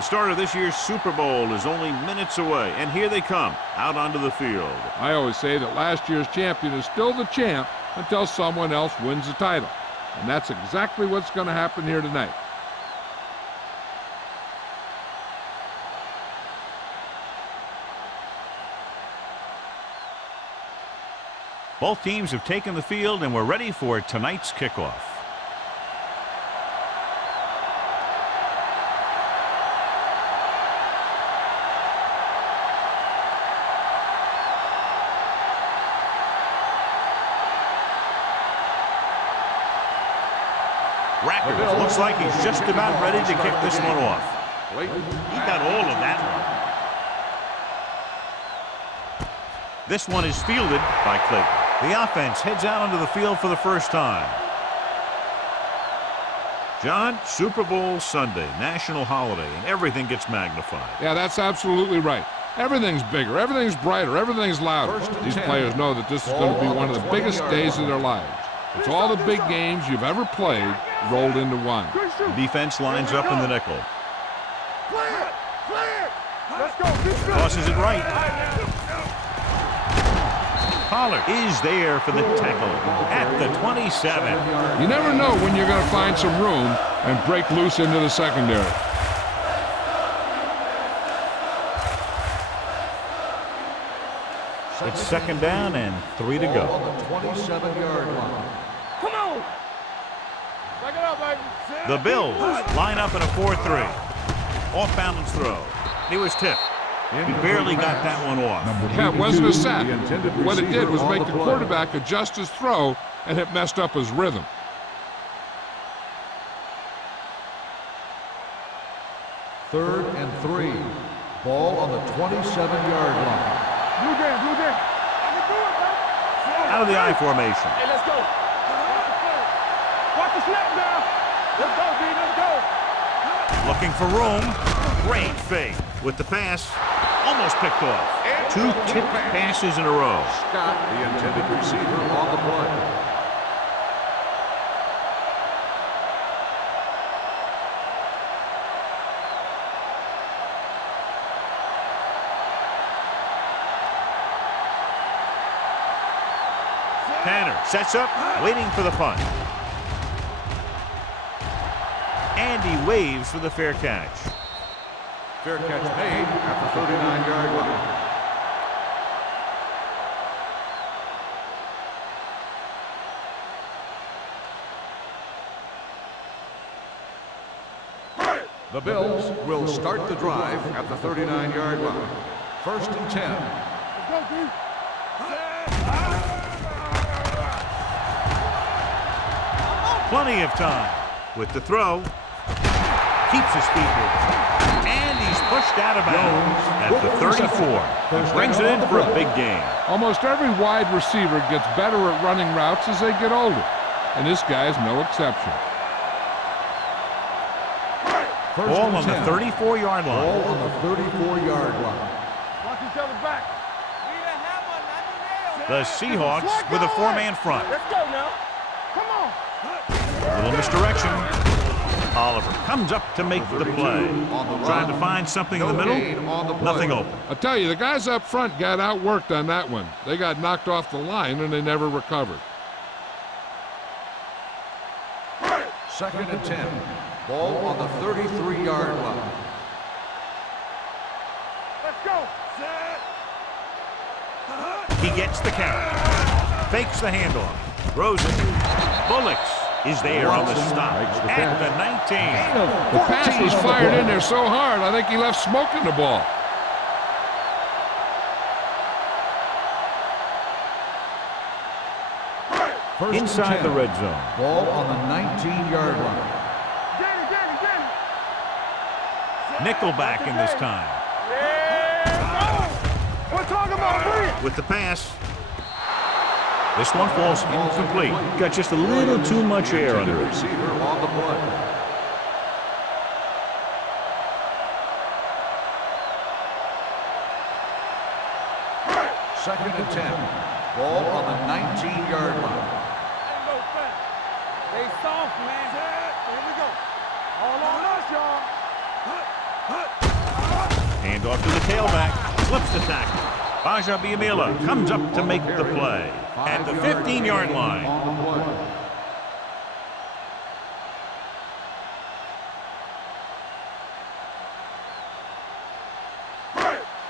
The start of this year's Super Bowl is only minutes away, and here they come, out onto the field. I always say that last year's champion is still the champ until someone else wins the title. And that's exactly what's going to happen here tonight. Both teams have taken the field, and we're ready for tonight's kickoff. Rackers looks like he's just about ready to kick this one off. He got all of that one. This one is fielded by Clayton. The offense heads out onto the field for the first time. John, Super Bowl Sunday, national holiday, and everything gets magnified. Yeah, that's absolutely right. Everything's bigger, everything's brighter, everything's louder. These players know that this is going to be one of the biggest days of their lives. It's all the big games you've ever played rolled into one. The defense lines up in the nickel. Tosses it right. Pollard is there for the tackle at the 27. You never know when you're going to find some room and break loose into the secondary. It's second down and 3 to go. On the 27-yard line. Come on! Back it up, baby. The Bills line up in a 4-3. Off-balance throw. He was tipped. He barely got that one off. Yeah, it wasn't a sack. What it did was make the quarterback adjust his throw, and it messed up his rhythm. Third and 3. Ball on the 27-yard line. Blue game, blue game. I can do it, man. Out of the I formation. Hey, let's go. Watch the snap now. Let's go, B, let's go. Looking for room. Great fake. With the pass, almost picked off. 2 tipped passes in a row. Scott, the intended receiver, on the play. Tanner sets up, waiting for the punt. And he waves for the fair catch. Fair catch made at the 39-yard line. The Bills will start the drive at the 39-yard line. First and 10. Let's go, B. Plenty of time. With the throw, keeps his feet moving. And he's pushed out of bounds at the 34. And brings it in for a big game. Almost every wide receiver gets better at running routes as they get older, and this guy's no exception. Ball on the 34-yard line. Ball on the 34-yard line. Watch each other back. The Seahawks with a 4-man front. Let's go now. Come on. A little misdirection. Oliver comes up to make the play. Trying to find something in the middle. Nothing open. I tell you, the guys up front got outworked on that one. They got knocked off the line and they never recovered. Second and 10. Ball on the 33-yard line. Let's go. He gets the count. Fakes the handoff. Throws it. Bullocks is there on the stop at the 19. The pass was fired in there so hard, I think he left smoke in the ball. Inside the red zone. Ball on the 19-yard line. Nickelback in this time. We're talking about With the pass. This one falls incomplete. Got just a little too much air under it. Receiver on the play. Second and 10. Ball on the 19-yard line. They soft, man. Here we go. All on us, y'all. Hand off to the tailback. Flips the tackle. Baja Biamila comes up to make the play at the 15-yard line.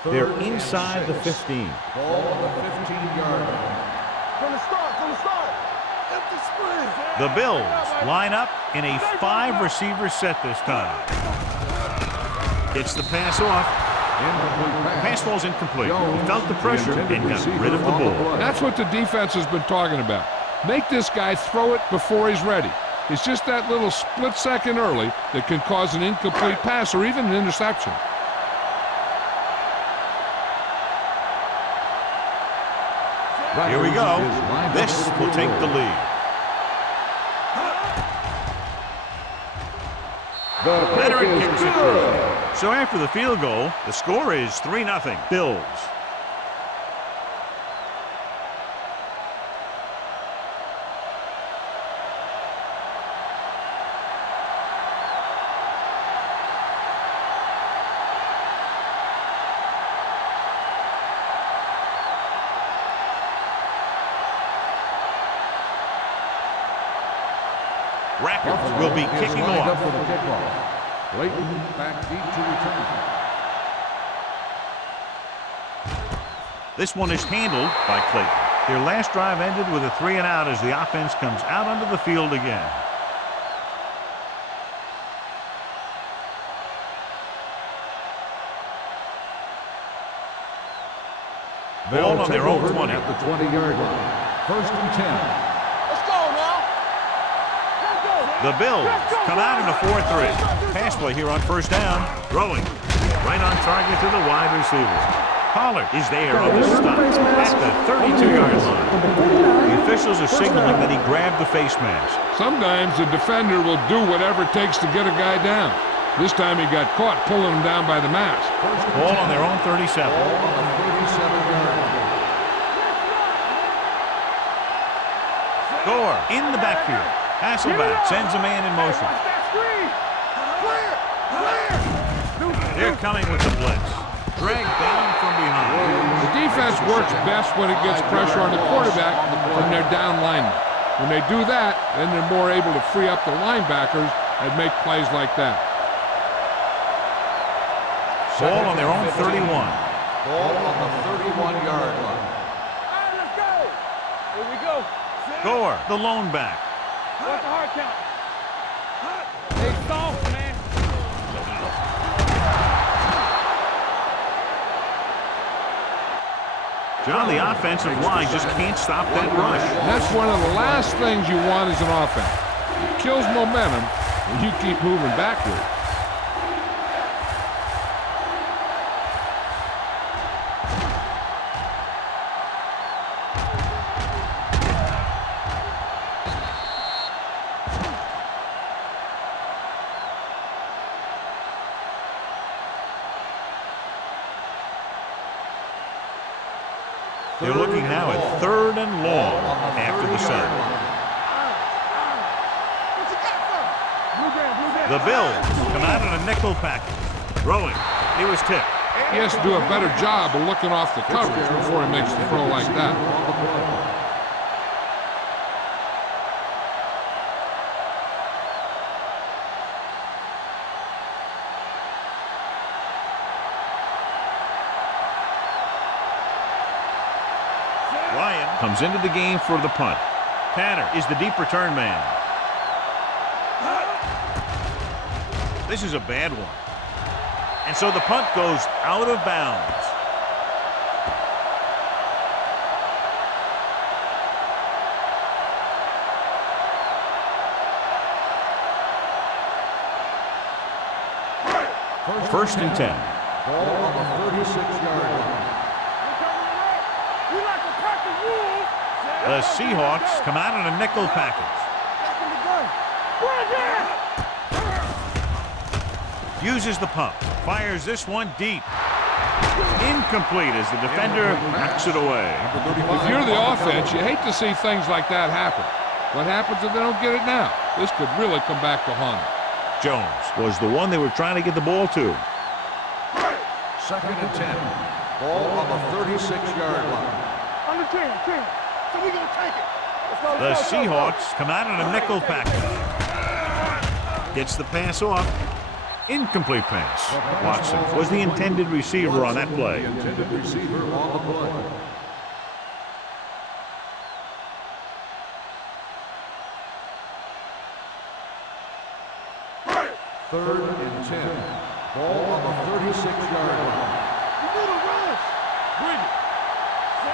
They're inside the 15. Ball on the 15-yard line. From the start. Empty sprint. The Bills line up in a 5-receiver set this time. Gets the pass off. Pass falls incomplete. He felt the pressure and got rid of the ball. That's what the defense has been talking about. Make this guy throw it before he's ready. It's just that little split second early that can cause an incomplete pass or even an interception. Here we go. This will take the lead. Leonard kicks it through. So after the field goal, the score is 3-0 Bills. Rackers will be kicking off. For the kickoff. Leighton back deep to return. This one is handled by Clayton. Their last drive ended with a 3-and-out as the offense comes out onto the field again. Ball on their own 20. At the 20-yard line. 1st and 10. Let's go now. Let's go. The Bills come out in a 4-3. Pass play here on 1st down. Throwing. Right on target to the wide receiver. Pollard is there on the stop at the 32-yard line. The officials are signaling that he grabbed the face mask. Sometimes the defender will do whatever it takes to get a guy down. This time he got caught pulling him down by the mask. Ball on their own 37. Ball on the 37-yard line. Gore in the backfield. Hasselback sends a man in motion. Watch that screen. Clear. They're coming with the blitz. Dragged down from behind. The defense works best when it gets pressure on the quarterback from their down linemen. When they do that, then they're more able to free up the linebackers and make plays like that. Ball on their own 31. Ball on the 31-yard line. All right, let's go. Here we go. Gore, the lone back. What's the hard count? Hey, soft, man. John, the offensive line just can't stop that rush. That's one of the last things you want as an offense. It kills momentum when you keep moving backward. They're looking now at 3rd and long after the set. What you got for me? Blue grand. The Bills come out in a nickel package. Throwing. He was tipped. He has to do a better job of looking off the coverage before he makes the throw like that. Ryan comes into the game for the punt. Tanner is the deep return man. This is a bad one. And so the punt goes out of bounds. First and 10. Ball on the 36-yard line. We like to practice rules. The Seahawks come out in a nickel package. Back in the gun. Right there. Uses the pump. Fires this one deep. Incomplete as the defender knocks it away. If you're the offense, you hate to see things like that happen. What happens if they don't get it now? This could really come back to haunt them. Jones was the one they were trying to get the ball to. Second and 10. Ball on the 36-yard line. Under 10. So we gonna take it. The Seahawks come out in a nickel package. Gets the pass off. Incomplete pass. Watson was the intended receiver on that play. The intended receiver on the play. Third and 10. Ball on the 36-yard line.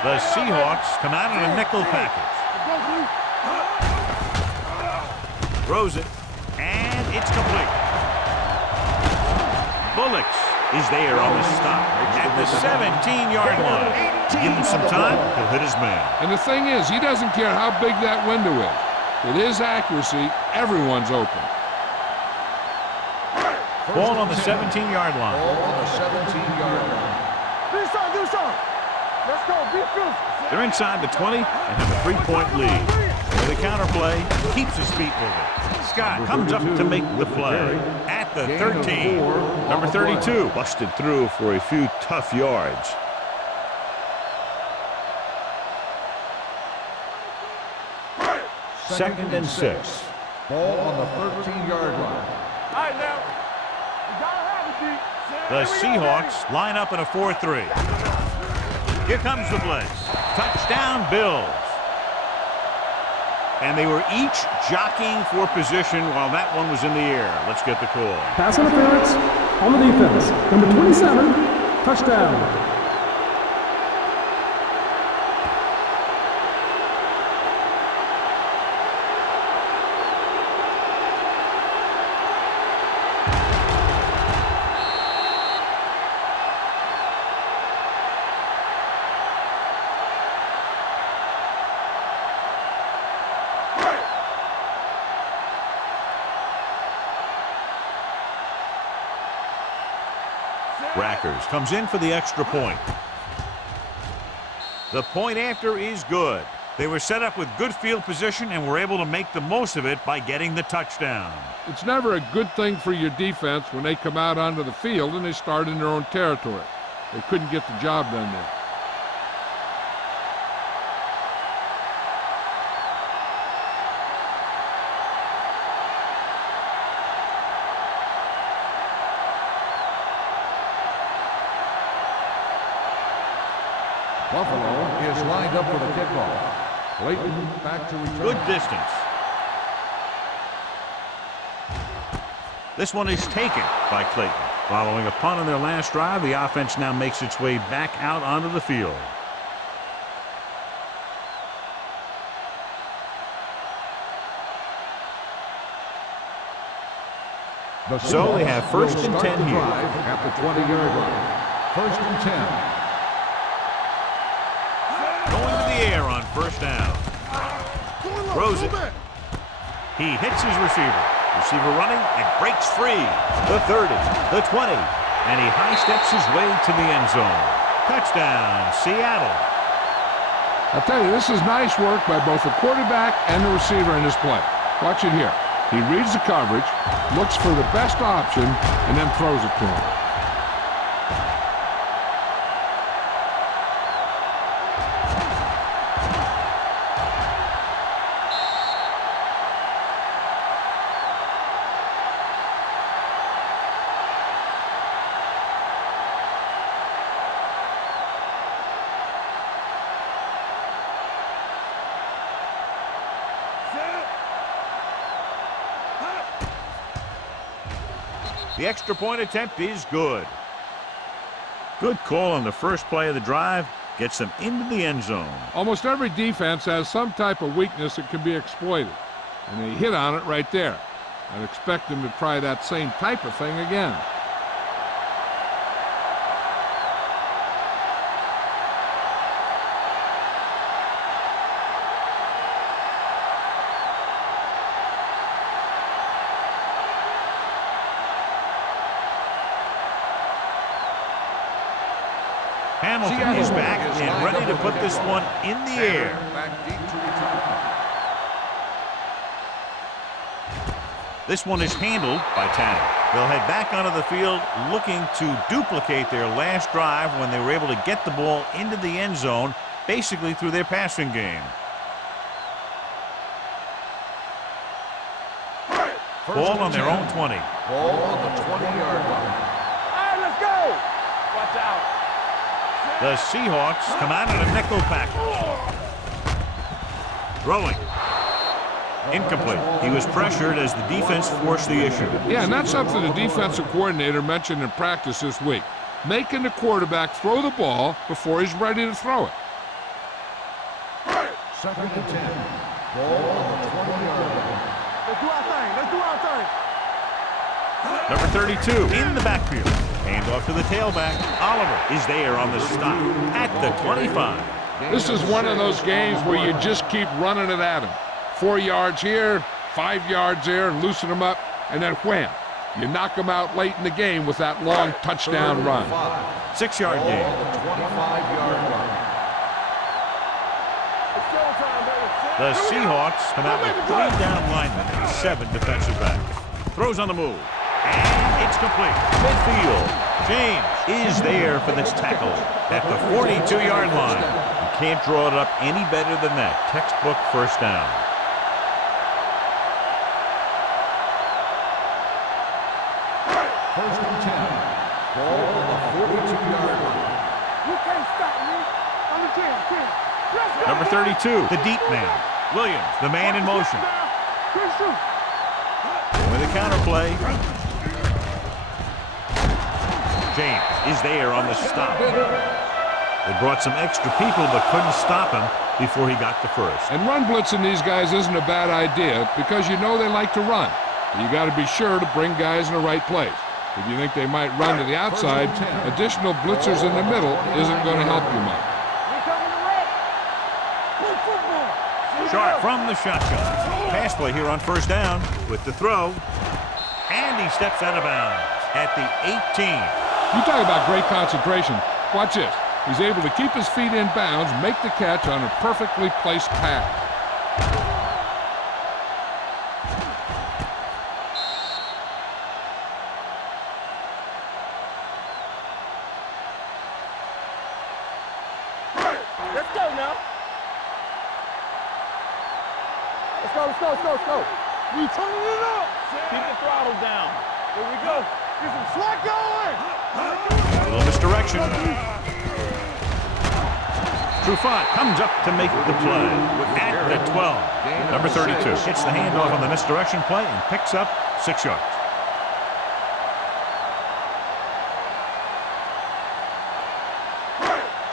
The Seahawks come out in a nickel package. Throws it, and it's complete. Bullocks is there on the stop at the 17-yard line. Give him some time, he'll hit his man. And the thing is, he doesn't care how big that window is. With his accuracy, everyone's open. Ball on the 17-yard line. Ball on the 17-yard line. Do something. Let's go. Be fierce. They're inside the 20 and have a 3-point lead. The counterplay keeps his feet moving. Scott comes up to make the play at the 13. Number 32 busted through for a few tough yards. Second and 6. Ball on the 13-yard line. All right, now. We gotta have it, D. The Seahawks line up in a 4-3. Here comes the blitz. Touchdown, Bills. And they were each jockeying for position while that one was in the air. Let's get the call. Pass interference on the defense. Number 27, touchdown. Rackers comes in for the extra point. The point after is good. They were set up with good field position and were able to make the most of it by getting the touchdown. It's never a good thing for your defense when they come out onto the field and they start in their own territory. They couldn't get the job done there. Buffalo is lined up for the kickoff. Clayton back to return. Good distance. This one is taken by Clayton. Following a punt on their last drive, the offense now makes its way back out onto the field. So they have first and 10 here. At the 20-yard line. First and 10. Going to the air on first down. Throws it. He hits his receiver. Receiver running and breaks free. The 30, the 20, and he high steps his way to the end zone. Touchdown, Seattle. I'll tell you, this is nice work by both the quarterback and the receiver in this play. Watch it here. He reads the coverage, looks for the best option, and then throws it to him. The extra point attempt is good. Good call on the first play of the drive. Gets them into the end zone. Almost every defense has some type of weakness that can be exploited. And they hit on it right there. I'd expect them to try that same type of thing again. Hamilton is back and ready to put this one in the air. This one is handled by Tanner. They'll head back onto the field looking to duplicate their last drive when they were able to get the ball into the end zone, basically through their passing game. Ball on their own 20. Ball on the 20-yard line. All right, let's go. Watch out. The Seahawks come out in a nickel package. Throwing. Incomplete. He was pressured as the defense forced the issue. Yeah, and that's something the defensive coordinator mentioned in practice this week. Making the quarterback throw the ball before he's ready to throw it. 2nd and 10. Ball on the 20-yard line. Let's do our thing. Let's do our thing. Number 32 in the backfield. Hand off to the tailback. Oliver is there on the stop at the 25. This is one of those games where you just keep running it at him. 4 yards here, 5 yards there, and loosen them up, and then wham. You knock them out late in the game with that long touchdown run. 6-yard gain. Ball on the 25-yard line. It's showtime, baby. The Seahawks come out with 3 down linemen and 7 defensive backs. Throws on the move. And it's complete. Midfield. James is there for this tackle at the 42-yard line. You can't draw it up any better than that. Textbook first down. First and 10. Ball on the 42-yard line. You can't stop me. On the 10. Let's go. Number 32, the deep man. Williams, the man in motion. Good shoot. With a counterplay. James is there on the stop. They brought some extra people but couldn't stop him before he got the first. And run blitzing these guys isn't a bad idea because you know they like to run. You got to be sure to bring guys in the right place. If you think they might run to the outside, additional blitzers in the middle isn't going to help you much. We coming to wreck. Good football. Sharp from the shotgun. Pass play here on first down with the throw. And he steps out of bounds at the 18. You talk about great concentration. Watch this. He's able to keep his feet in bounds, make the catch on a perfectly placed pass. Let's go now. Let's go. We turning it up. Keep the throttle down. Here we go. Get some slack going. A little misdirection. Trufant comes up to make the play at the 12. Number 32 hits the handoff on the misdirection play and picks up 6 yards.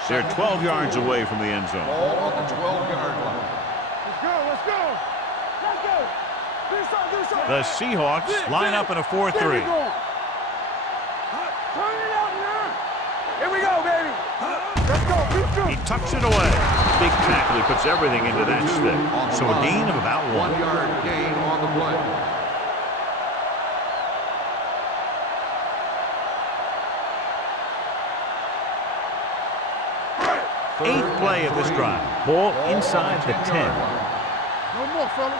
They're 12 yards away from the end zone. Ball on the 12-yard line. Let's go. Do something. The Seahawks line up in a 4-3. Turn it up now. Here we go, baby. Let's go. He tucks it away. Big tackle. He puts everything into that stick. So a gain of about 1. 1-yard gain on the play. Eighth play of this drive. Ball inside the 10. No more, fellas.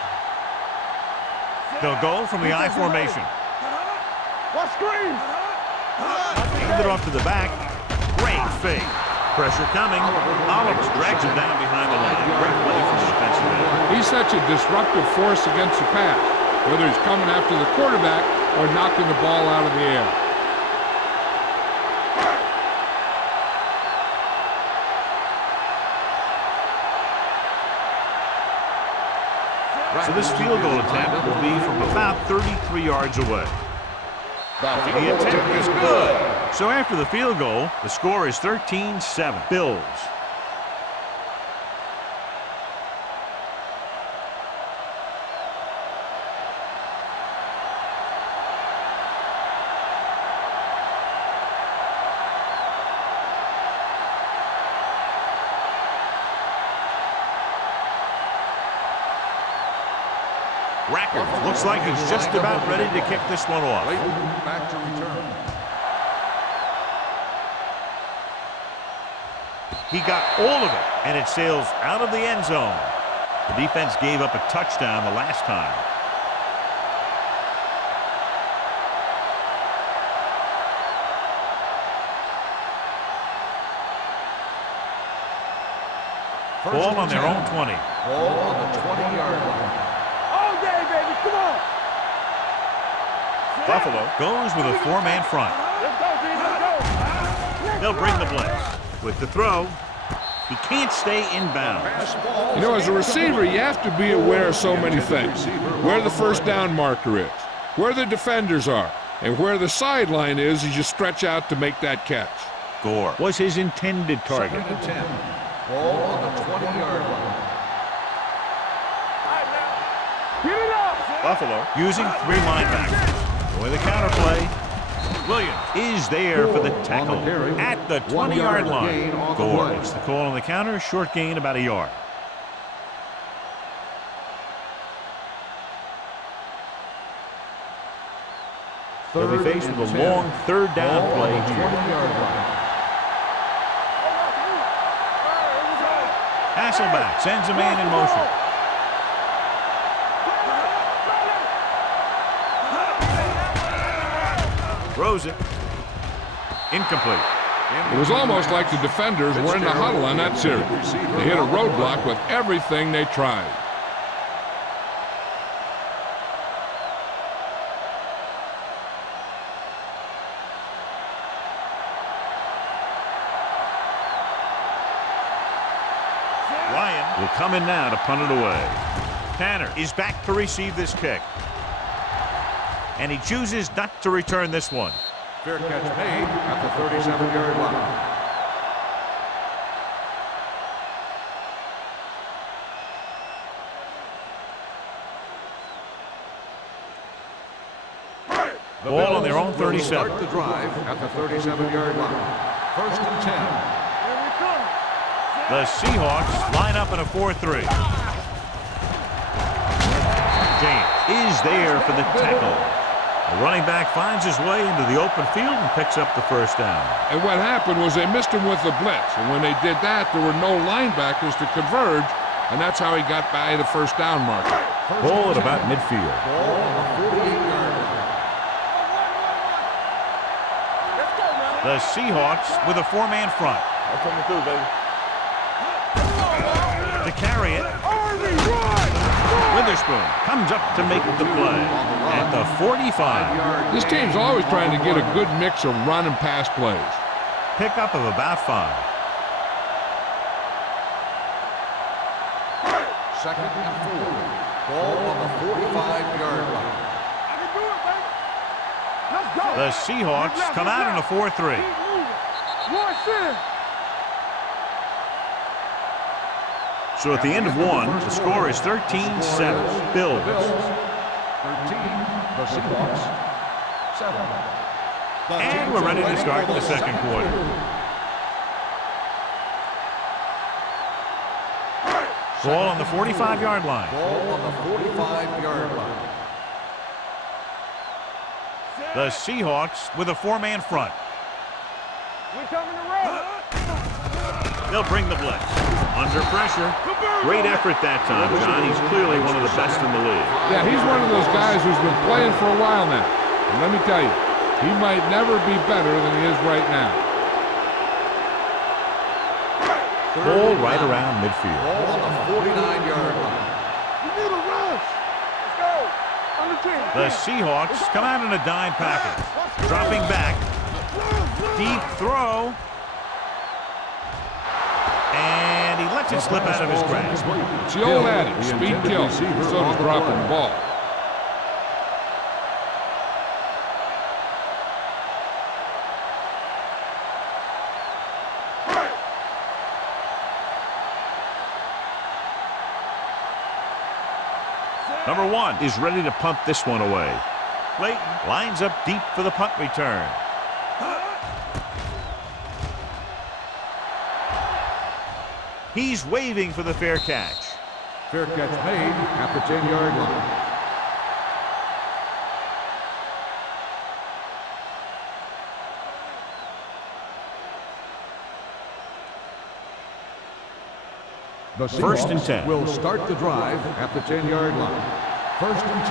They'll go from the I formation. What screens? Hand it off to the back. Great fake. Pressure coming. Oliver drags him down behind the line. Great play from the defensive end. He's such a disruptive force against the pass, whether he's coming after the quarterback or knocking the ball out of the air. So this field goal attempt will be from about 33 yards away. The attempt is good. So after the field goal, the score is 13-7. Bills. Rackers looks like he's just about ready to kick this one off. Back to return. He got all of it, and it sails out of the end zone. The defense gave up a touchdown the last time. Ball on their own 20. Ball on the 20-yard line. All day, baby. Come on. Buffalo goes with a four-man front. Let's go, D. Let's go. They'll bring the blitz. With the throw, he can't stay in bounds. You know, as a receiver, you have to be aware of so many things. Where the first down marker is, where the defenders are, and where the sideline is as you stretch out to make that catch. Gore was his intended target. 2nd and 10. Ball on the 20-yard line. Get it up. Buffalo using three linebackers. With the counterplay, Williams is there for the tackle at the 20-yard line. Gore makes the call on the counter. Short gain, about a yard. They'll be faced with a long third down play here. 20-yard line. Hasselback sends a man in motion. Throws it. Incomplete. It was almost like the defenders were in the huddle on that series. They hit a roadblock with everything they tried. Ryan will come in now to punt it away. Tanner is back to receive this kick. And he chooses not to return this one. Fair catch made at the 37-yard line. Ball on their own Will 37. start the drive at the 37-yard line. 1st and 10. The Seahawks line up in a 4-3. James is there for the tackle. The running back finds his way into the open field and picks up the first down. And what happened was they missed him with the blitz. And when they did that, there were no linebackers to converge, and that's how he got by the first down marker. Ball at about midfield. Ball on the 48-yard line. The Seahawks with a four-man front. I'm coming through, baby. To carry it, Witherspoon comes up to make the play at the 45. This team's always trying to get a good mix of run and pass plays. Pickup of about 5. 2nd and 4. Ball on the 45-yard line. I can do it, baby. Let's go. The Seahawks come out in a 4-3. Watch this. So at the end of one, the score is 13-7. Bills. 13. The Seahawks. 7. And we're ready to start the second quarter. Ball on the 45-yard line. Ball on the 45-yard line. The Seahawks with a four-man front. We coming to roll. They'll bring the blitz. Under pressure. Great effort that time, John. He's clearly one of the best in the league. Yeah, he's one of those guys who's been playing for a while now. And let me tell you, he might never be better than he is right now. Ball right around midfield. Ball on the 49-yard line. We need a rush. Let's go. On the team. The Seahawks come out in a dime package. Dropping back. Deep throw. And he lets it slip out of his grasp. It's the old adage, speed kills, so does dropping the ball. Number 1 is ready to punt this one away. Clayton lines up deep for the punt return. He's waving for the fair catch. Fair catch made at the 10-yard line. The 1st and 10. Will start the drive at the 10-yard line. 1st and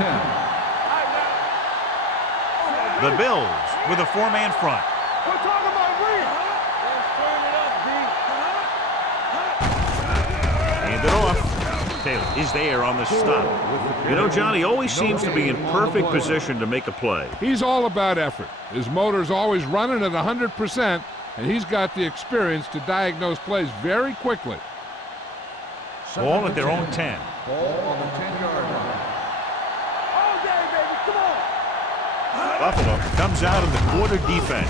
10. The Bills with a four-man front. We're talking about Reed. Let's turn it up, D. Taylor is there on the stop. You know, John, he always seems to be in perfect position to make a play. He's all about effort. His motor's always running at 100%, and he's got the experience to diagnose plays very quickly. Ball at their own 10. Ball on the 10-yard line. All day, baby. Come on. Buffalo comes out of the quarter defense.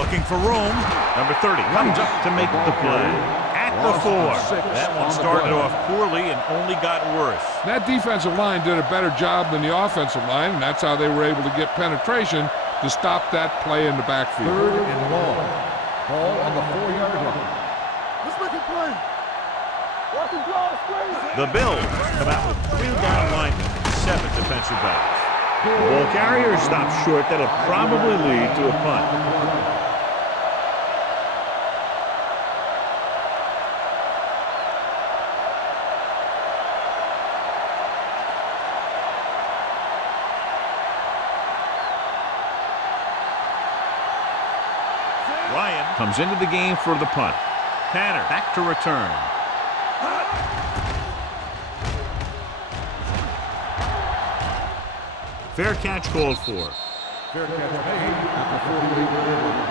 Looking for room. Number 30 comes up to make the play. At the 4. That one started off poorly and only got worse. That defensive line did a better job than the offensive line, and that's how they were able to get penetration to stop that play in the backfield. 3rd and long. Ball on the 4-yard line. Let's make it play. Watch him draw the screen. The Bills come out with 3 down linemen, 7 defensive backs. The ball carrier stops short. That'll probably lead to a punt. Ryan comes into the game for the punt. Tanner back to return. Fair catch called for. Fair catch made at the 48-yard line.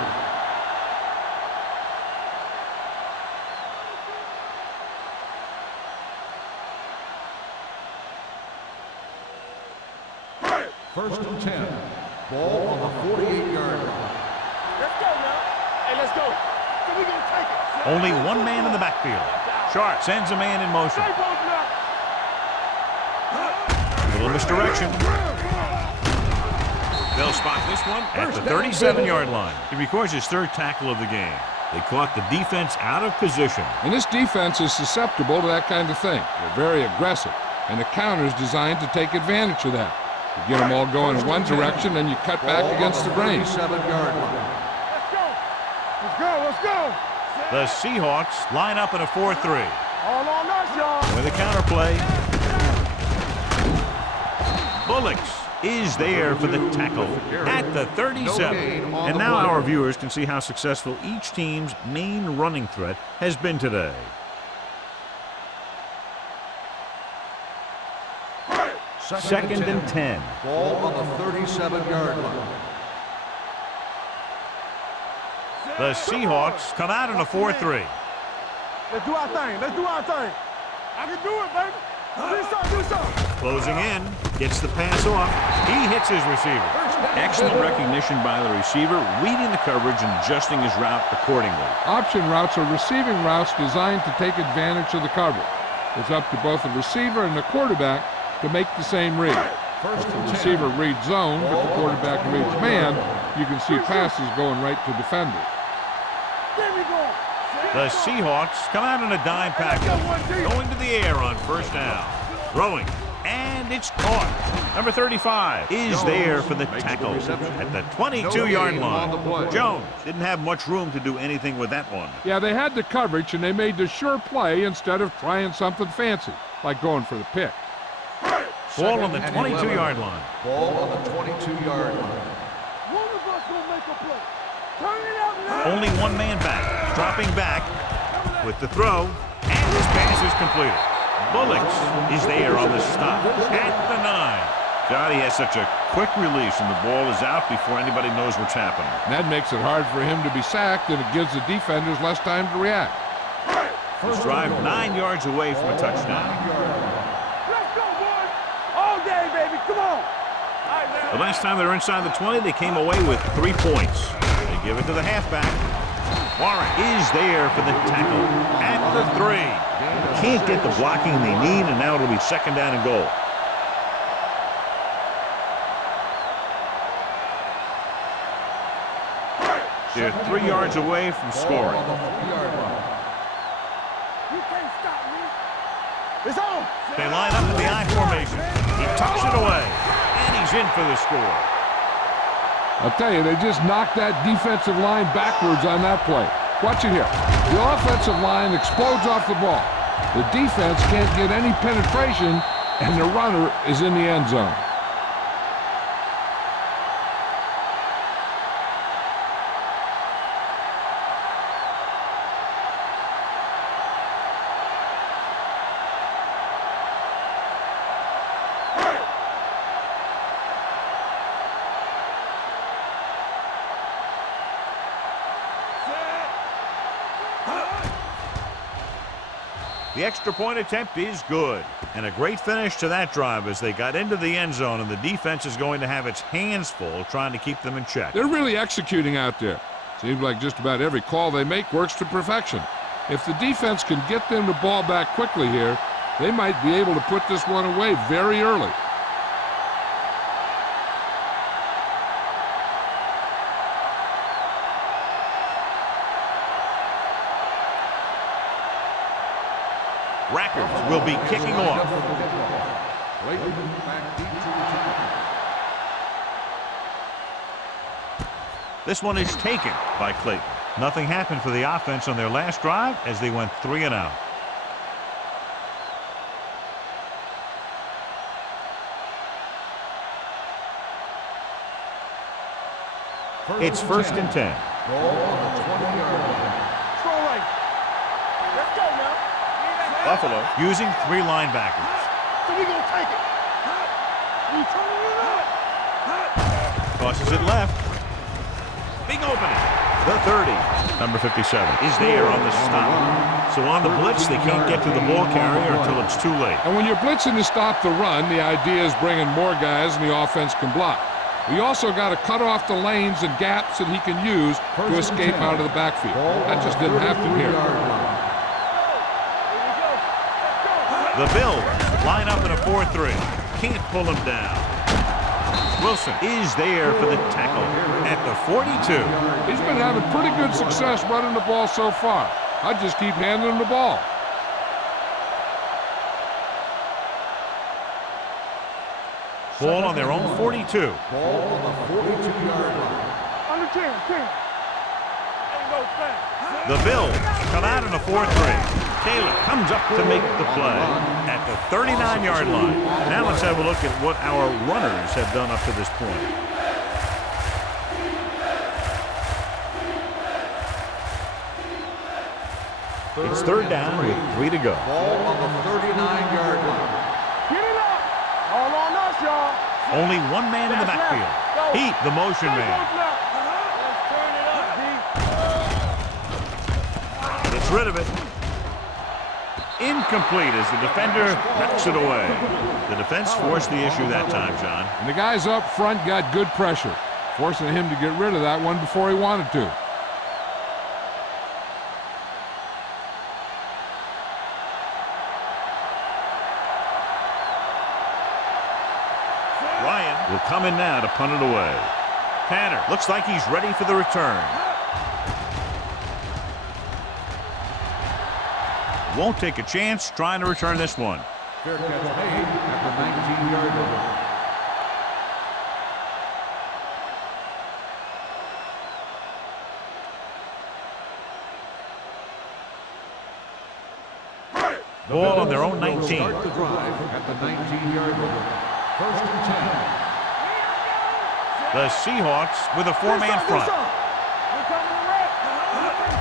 First and 10. Ball on the 48-yard line. Let's go now. Hey, let's go. So we gonna take it. Only one man in the backfield. Sharp sends a man in motion. Stay both now. Little misdirection. They'll spot this one at the 37-yard line. He records his 3rd tackle of the game. They caught the defense out of position. And this defense is susceptible to that kind of thing. They're very aggressive, and the counter's designed to take advantage of that. You get them all going in one direction, then you cut back against the grain. 37-yard line. Let's go. Let's go. Let's go. The Seahawks line up in a 4-3. All on us, y'all. With a counterplay. Bullocks is there for the tackle at the 37. And now our viewers can see how successful each team's main running threat has been today. Second and 10. Ball on the 37-yard line. The Seahawks come out in a 4-3. Let's do our thing. Let's do our thing. I can do it, baby. Do something. Do something. Closing in, gets the pass off. He hits his receiver. Excellent recognition by the receiver, reading the coverage and adjusting his route accordingly. Option routes are receiving routes designed to take advantage of the coverage. It's up to both the receiver and the quarterback to make the same read. If the receiver reads zone, but the quarterback reads man, you can see passes going right to defenders. There we go. The Seahawks come out in a dime package, going to the air on 1st down. Throwing, and it's caught. Number 35 is there for the tackle at the 22-yard line. Jones didn't have much room to do anything with that one. Yeah, they had the coverage, and they made the sure play instead of trying something fancy, like going for the pick. Ball on the 22-yard line. Ball on the 22-yard line. One of us gonna make a play. Turn it out now. Only one man back, dropping back with the throw, and his pass is completed. Bullocks is there on the stop at the 9. Johnny has such a quick release, and the ball is out before anybody knows what's happening. And that makes it hard for him to be sacked, and it gives the defenders less time to react. This drive 9 yards away from a touchdown. Let's go, boys. All day, baby. Come on. All right, man. The last time they were inside the 20, they came away with 3 points. They give it to the halfback. Warren is there for the tackle at the 3. Can't get the blocking they need, and now it'll be 2nd down and goal. They're 3 yards away from scoring. You can't stop me. It's on. They line up in the I formation. He tucks it away, and he's in for the score. I'll tell you, they just knocked that defensive line backwards on that play. Watch it here. The offensive line explodes off the ball. The defense can't get any penetration, and the runner is in the end zone. The extra point attempt is good. And a great finish to that drive as they got into the end zone, and the defense is going to have its hands full trying to keep them in check. They're really executing out there. Seems like just about every call they make works to perfection. If the defense can get them the ball back quickly here, they might be able to put this one away very early. Rackers will be kicking off. This one is taken by Clayton. Nothing happened for the offense on their last drive as they went 3 and out. It's 1st and 10. Buffalo using 3 linebackers. So we gonna take it. We turning it up. Tosses it left. Big opening. The 30. Number 57 is there on the stop. So on the blitz, they can't get to the ball carrier until it's too late. And when you're blitzing to stop the run, the idea is bringing more guys and the offense can block. We also got to cut off the lanes and gaps that he can use to escape out of the backfield. That just didn't happen here. The Bills line up in a 4-3. Can't pull him down. Wilson is there for the tackle at the 42. He's been having pretty good success running the ball so far. I'd just keep handing him the ball. Ball on their own 42. Ball on the 42-yard line. Under 10. Ain't no thing. The Bills come out in a 4-3. Taylor comes up to make the play at the 39-yard line. Now let's have a look at what our runners have done up to this point. It's 3rd down with 3 to go. Ball on the 39-yard line. Get it up. All on us, y'all. Only one man in the backfield. He, the motion man. Let's turn it up. Gets rid of it. Incomplete as the defender knocks it away. The defense forced the issue that time, John. And the guys up front got good pressure, forcing him to get rid of that one before he wanted to. Ryan will come in now to punt it away. Tanner looks like he's ready for the return. Won't take a chance trying to return this one. Fair catch made at the 19-yard line. Ball on their own 19. Start the drive at the 19-yard line. 1st and 10. The Seahawks with a 4-man front.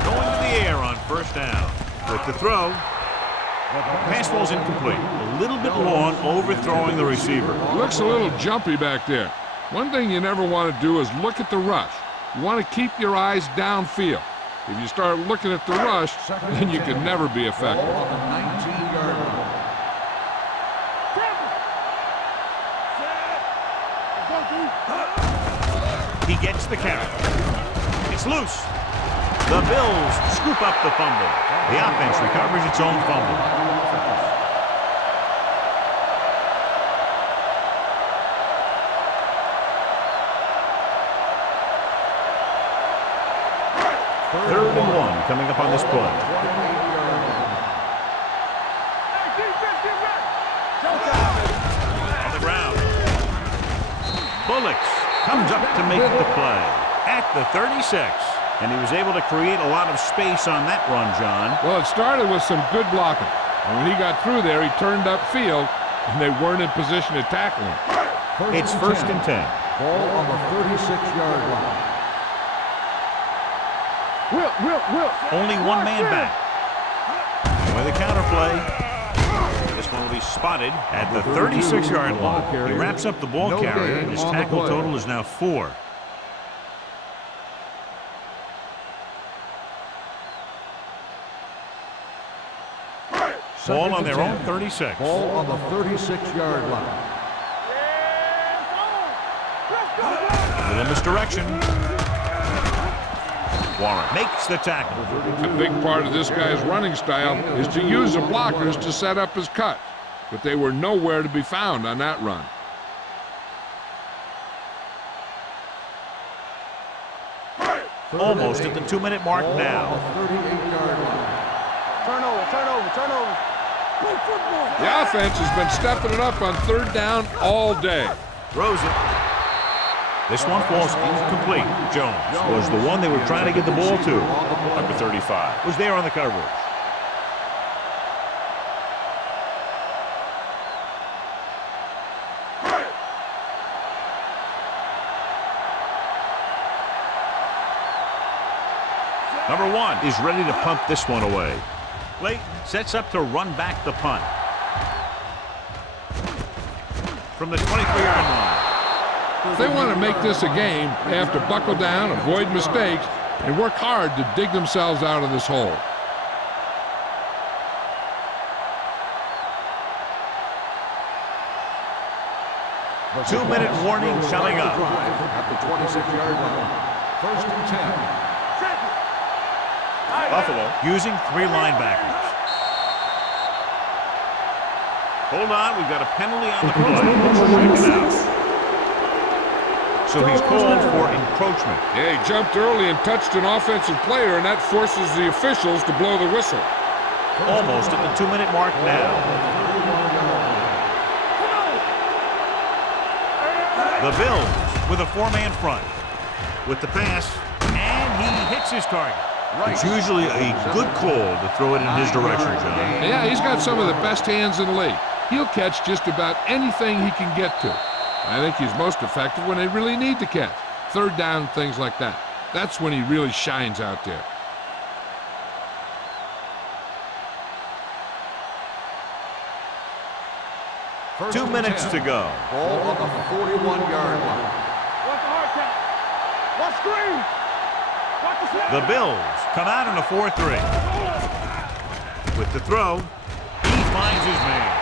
Going to the air on 1st down. With the throw. Pass ball's incomplete. A little bit long, overthrowing the receiver. Looks a little jumpy back there. One thing you never want to do is look at the rush. You want to keep your eyes downfield. If you start looking at the rush, then you can never be effective. Ball on the 19-yard line. He gets the carry. It's loose. The Bills scoop up the fumble. The offense recovers its own fumble. Third and 1 coming up on this play. On the ground. Bullocks comes up to make the play at the 36. And he was able to create a lot of space on that run, John. Well, it started with some good blocking. And when he got through there, he turned upfield, and they weren't in position to tackle him. It's 1st and 10. Ball on the 36-yard line. Will. Only one man back. With a counter play. This one will be spotted at the 36-yard line. He wraps up the ball carrier, and his tackle total is now 4. Ball on their own 36. Ball on the 36-yard line. With a misdirection. Warren makes the tackle. A big part of this guy's running style is to use the blockers to set up his cut, but they were nowhere to be found on that run. Almost at the 2-minute mark now. 38-yard line. Turnover. Play football. The offense has been stepping it up on third down all day. Throws it. This one falls incomplete. Jones was the one they were trying to get the ball to. Number 35 was there on the coverage. Number 1 is ready to punt this one away. Layton sets up to run back the punt. From the 23-yard line. If they want to make this a game, they have to buckle down, avoid mistakes, and work hard to dig themselves out of this hole. The 2-minute warning coming up. Drive at the 26-yard line. First and 10. Buffalo using 3 linebackers. Hold on, we've got a penalty on the play. So he's called for encroachment. Yeah, he jumped early and touched an offensive player, and that forces the officials to blow the whistle. Almost at the 2-minute mark now. The Bills with a 4-man front. With the pass, and he hits his target. It's usually a good call to throw it in his direction, John. Yeah, he's got some of the best hands in the league. He'll catch just about anything he can get to. I think he's most effective when they really need to catch. Third down, things like that. That's when he really shines out there. First 2 and minutes 10. to go. Ball on the 41-yard line. Watch the hard count. Watch screen. Watch the snap. The Bills come out in a 4-3. With the throw, he finds his man.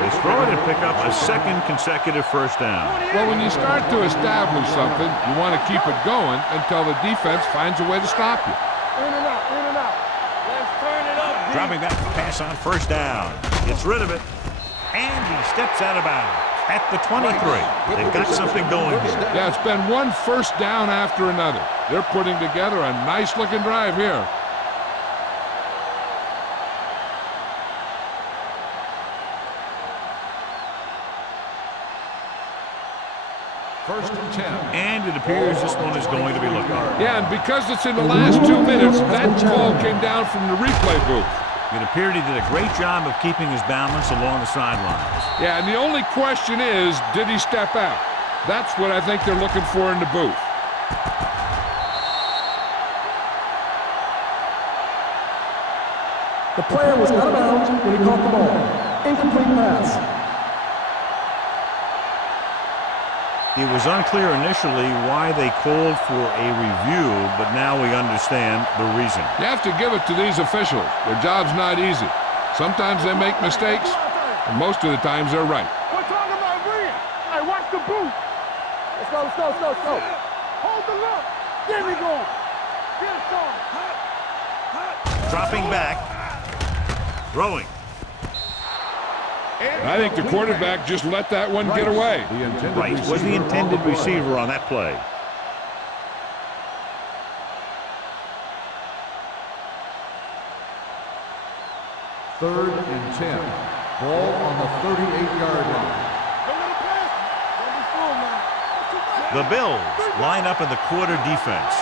They throw it and pick up a second consecutive first down. Well, when you start to establish something, you want to keep it going until the defense finds a way to stop you. In and out. Let's turn it up. D. Dropping back, pass on first down. Gets rid of it. And he steps out of bounds at the 23. They've got something going here. Yeah, it's been one first down after another. They're putting together a nice-looking drive here. First and 10. And it appears this one is going to be looked at. Yeah, and because it's in the last 2 minutes, that call came down from the replay booth. It appeared he did a great job of keeping his balance along the sidelines. Yeah, and the only question is, did he step out? That's what I think they're looking for in the booth. The player was out of bounds when he caught the ball. Incomplete pass. It was unclear initially why they called for a review, but now we understand the reason. You have to give it to these officials. Their job's not easy. Sometimes they make mistakes, and most of the times they're right. We're talking about Brian. Hey, watch the boot. Let's go. Hold the look. There we go. Get it on. Dropping back. Throwing. I think the quarterback just let that one get away. Right was the intended receiver on that play. Third and 10. Ball on the 38-yard line. The Bills line up in the quarter defense.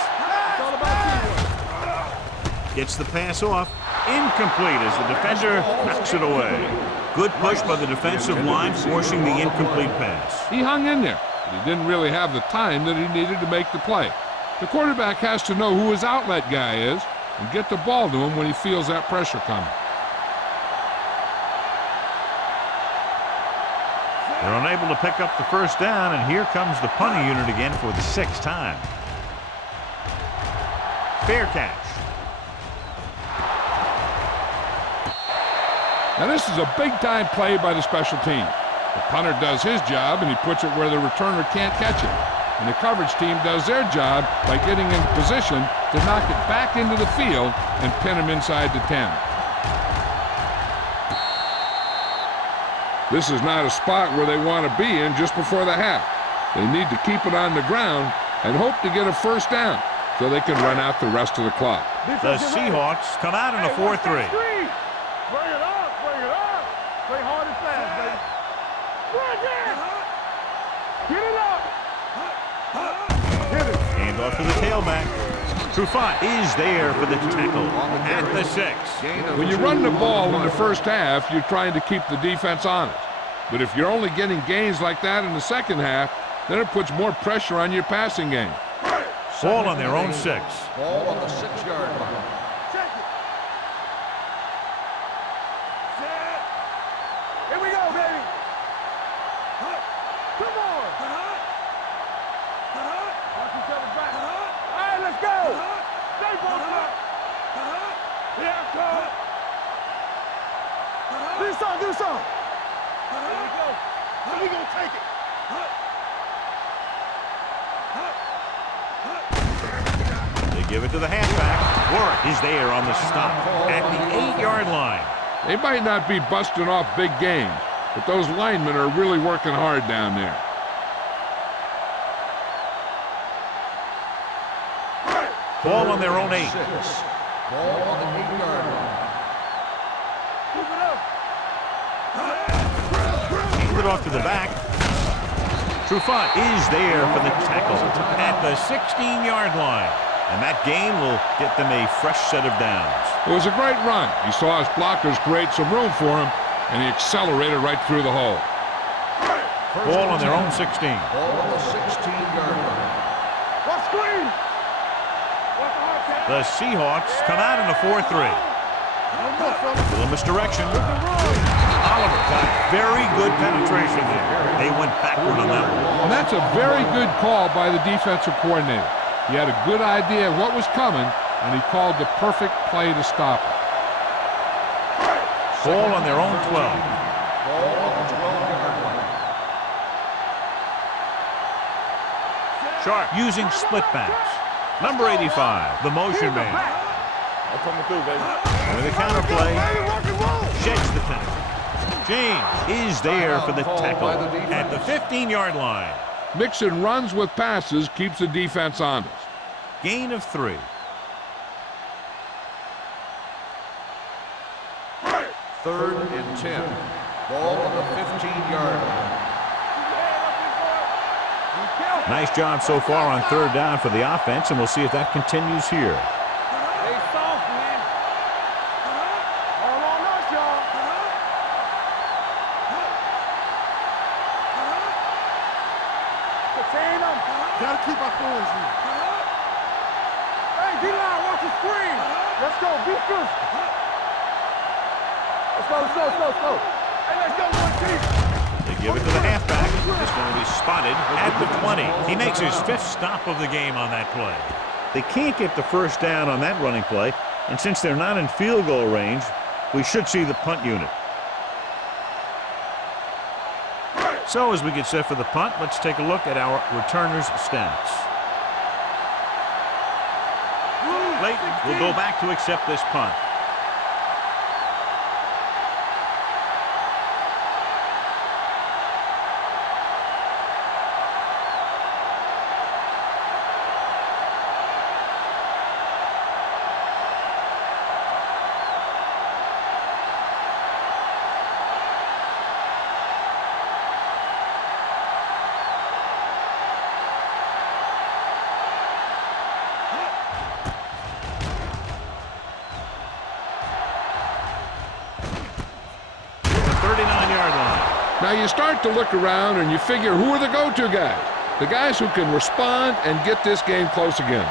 Gets the pass off. Incomplete as the defender knocks it away. Good push by the defensive line, forcing the incomplete pass. He hung in there, but he didn't really have the time that he needed to make the play. The quarterback has to know who his outlet guy is and get the ball to him when he feels that pressure coming. They're unable to pick up the first down, and here comes the punting unit again for the 6th time. Fair catch. Now this is a big-time play by the special team. The punter does his job, and he puts it where the returner can't catch it. And the coverage team does their job by getting in position to knock it back into the field and pin him inside the 10. This is not a spot where they want to be in just before the half. They need to keep it on the ground and hope to get a first down so they can run out the rest of the clock. The Seahawks come out in a 4-3. Bring it up, bring it up. Play hard and fast, baby. Right there. Get it up. Hit it. Hand off to the tailback. Trufant is there for the tackle at the 6. When you run the ball in the first half, you're trying to keep the defense honest. But if you're only getting gains like that in the second half, then it puts more pressure on your passing game. Ball on their own 6. Ball on the 6-yard line. Check it. Set. Here we go, baby. Come on. Watch each other back. All right, let's go. Stay both up. Here it comes. Do something, do something. Here we go. So we gonna take it. They give it to the halfback. Work is there on the stop at the 8-yard line. They might not be busting off big games, but those linemen are really working hard down there. Ball on their own 8. Ball on the 8-yard line. Move it up. Hand it off to the back. Trufant is there for the tackle at the 16-yard line. And that gain will get them a fresh set of downs. It was a great run. He saw his blockers create some room for him, and he accelerated right through the hole. Ball on their own 16. Ball on the 16-yard line. Watch screen. Watch the hard pass. The Seahawks come out in a 4-3. Little misdirection. Oliver got very good penetration there. They went backward on that one. And that's a very good call by the defensive coordinator. He had a good idea of what was coming, and he called the perfect play to stop it. Ball on their own 12. Ball on the 12-yard line. Sharp using split backs. Number 85, the motion man. I'm coming through, baby. And with a counter play, sheds the penalty. James is there for the tackle at the 15-yard line. Mixing runs with passes keeps the defense honest. Gain of 3. Third and 10. Ball on the 15-yard line. Nice job so far on third down for the offense, and we'll see if that continues here. Stay soft, man. All on us, y'all. Contain them. Gotta keep our boys here. Hey, D-line, watch the screen. Let's go, be first. Let's go, let's go, let's go, let's go. Hey, let's go, one team. They give it to the halfback. It's going to be spotted at the 20. He makes his 5th stop of the game on that play. They can't get the first down on that running play, and since they're not in field goal range, we should see the punt unit. So as we get set for the punt, let's take a look at our returners' stats. Layton will go back to accept this punt. Now you start to look around and you figure, who are the go-to guys? The guys who can respond and get this game close again.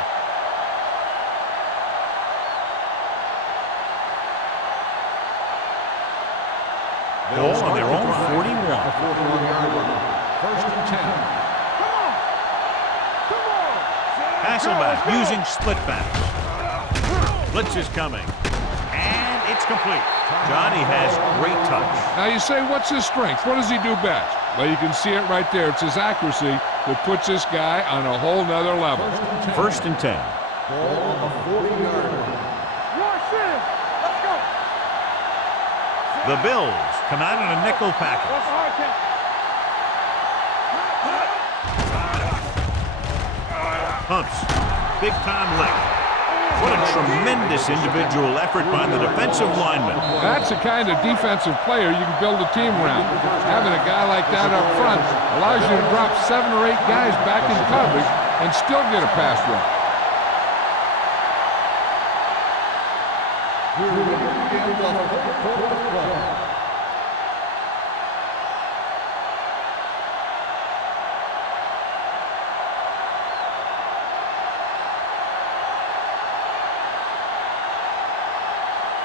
Ball on their own 41. 41-yard line. First and 10. Come on. Come on. Hasselbeck using split backs. Blitz is coming. And it's complete. Johnny has great touch. Now you say, what's his strength? What does he do best? Well, you can see it right there. It's his accuracy that puts this guy on a whole nother level. First and 10. Ball on the 40-yard line. Let's go. The Bills come out in a nickel package. What's the hard count? Pumps. Big time leg. What a tremendous individual effort by the defensive lineman. That's the kind of defensive player you can build a team around. Having a guy like that up front allows you to drop 7 or 8 guys back in coverage and still get a pass rush. We're ready to begin the fourth quarter of play.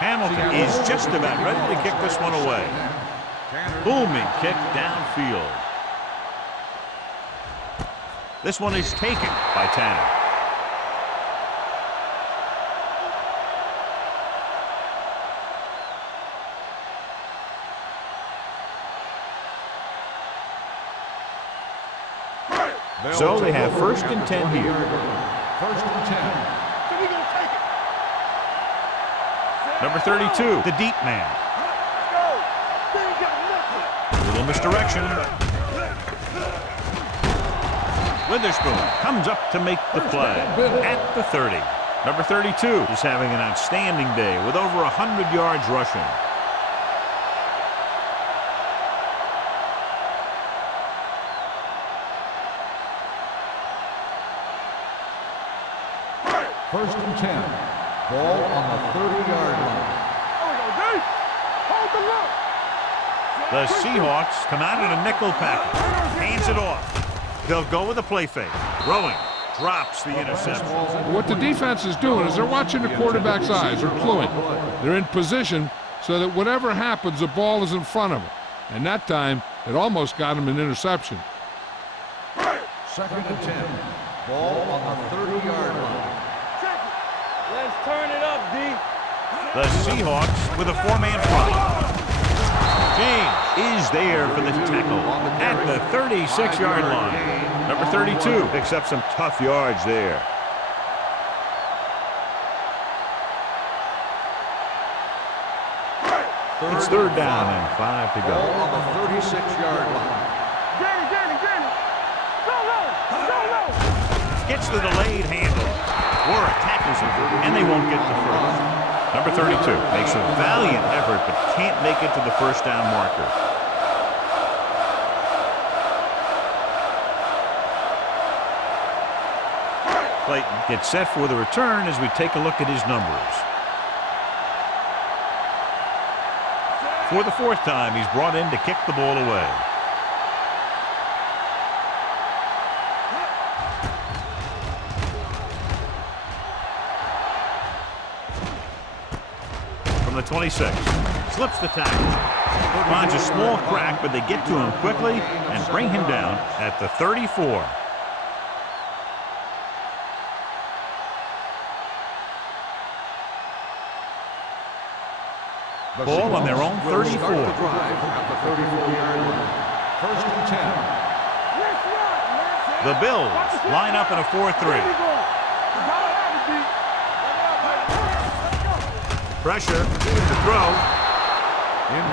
Hamilton is just about ready to kick this one away. Booming kick downfield. This one is taken by Tanner. So they have first and 10 here. First and 10. So we gonna take it. Number 32, the deep man. Let's go. They ain't got nothing. Little misdirection. Witherspoon comes up to make the play at the 30. Number 32 is having an outstanding day with over 100 yards rushing. First and 10. Ball on the 30-yard line. There we go, D. Hold the look. The Seahawks come out in a nickel package. Hands it off. They'll go with a play fake. Throwing. Drops the interception. What the defense is doing is they're watching the quarterback's eyes. They're cluing. They're in position so that whatever happens, the ball is in front of them. And that time, it almost got him an interception. Second and 10. Ball on the 30-yard line. Let's turn it up, D. The Seahawks with a 4-man front. James is there for the tackle at the 36-yard line. Number 32 picks up some tough yards there. It's third down and 5 to Ball go. on the 36-yard line. Danny. Go low. Gets the delayed handle. Warwick tackles him, and they won't get the first. Number 32 makes a valiant effort, but can't make it to the first down marker. Clayton gets set for the return as we take a look at his numbers. For the 4th time, he's brought in to kick the ball away. From the 26, slips the tackle. Finds a small crack, but they get to him quickly and bring him down at the 34. Ball on their own 34. Start the drive at the 34-yard line. First and 10. The Bills line up in a 4-3. Pressure to throw.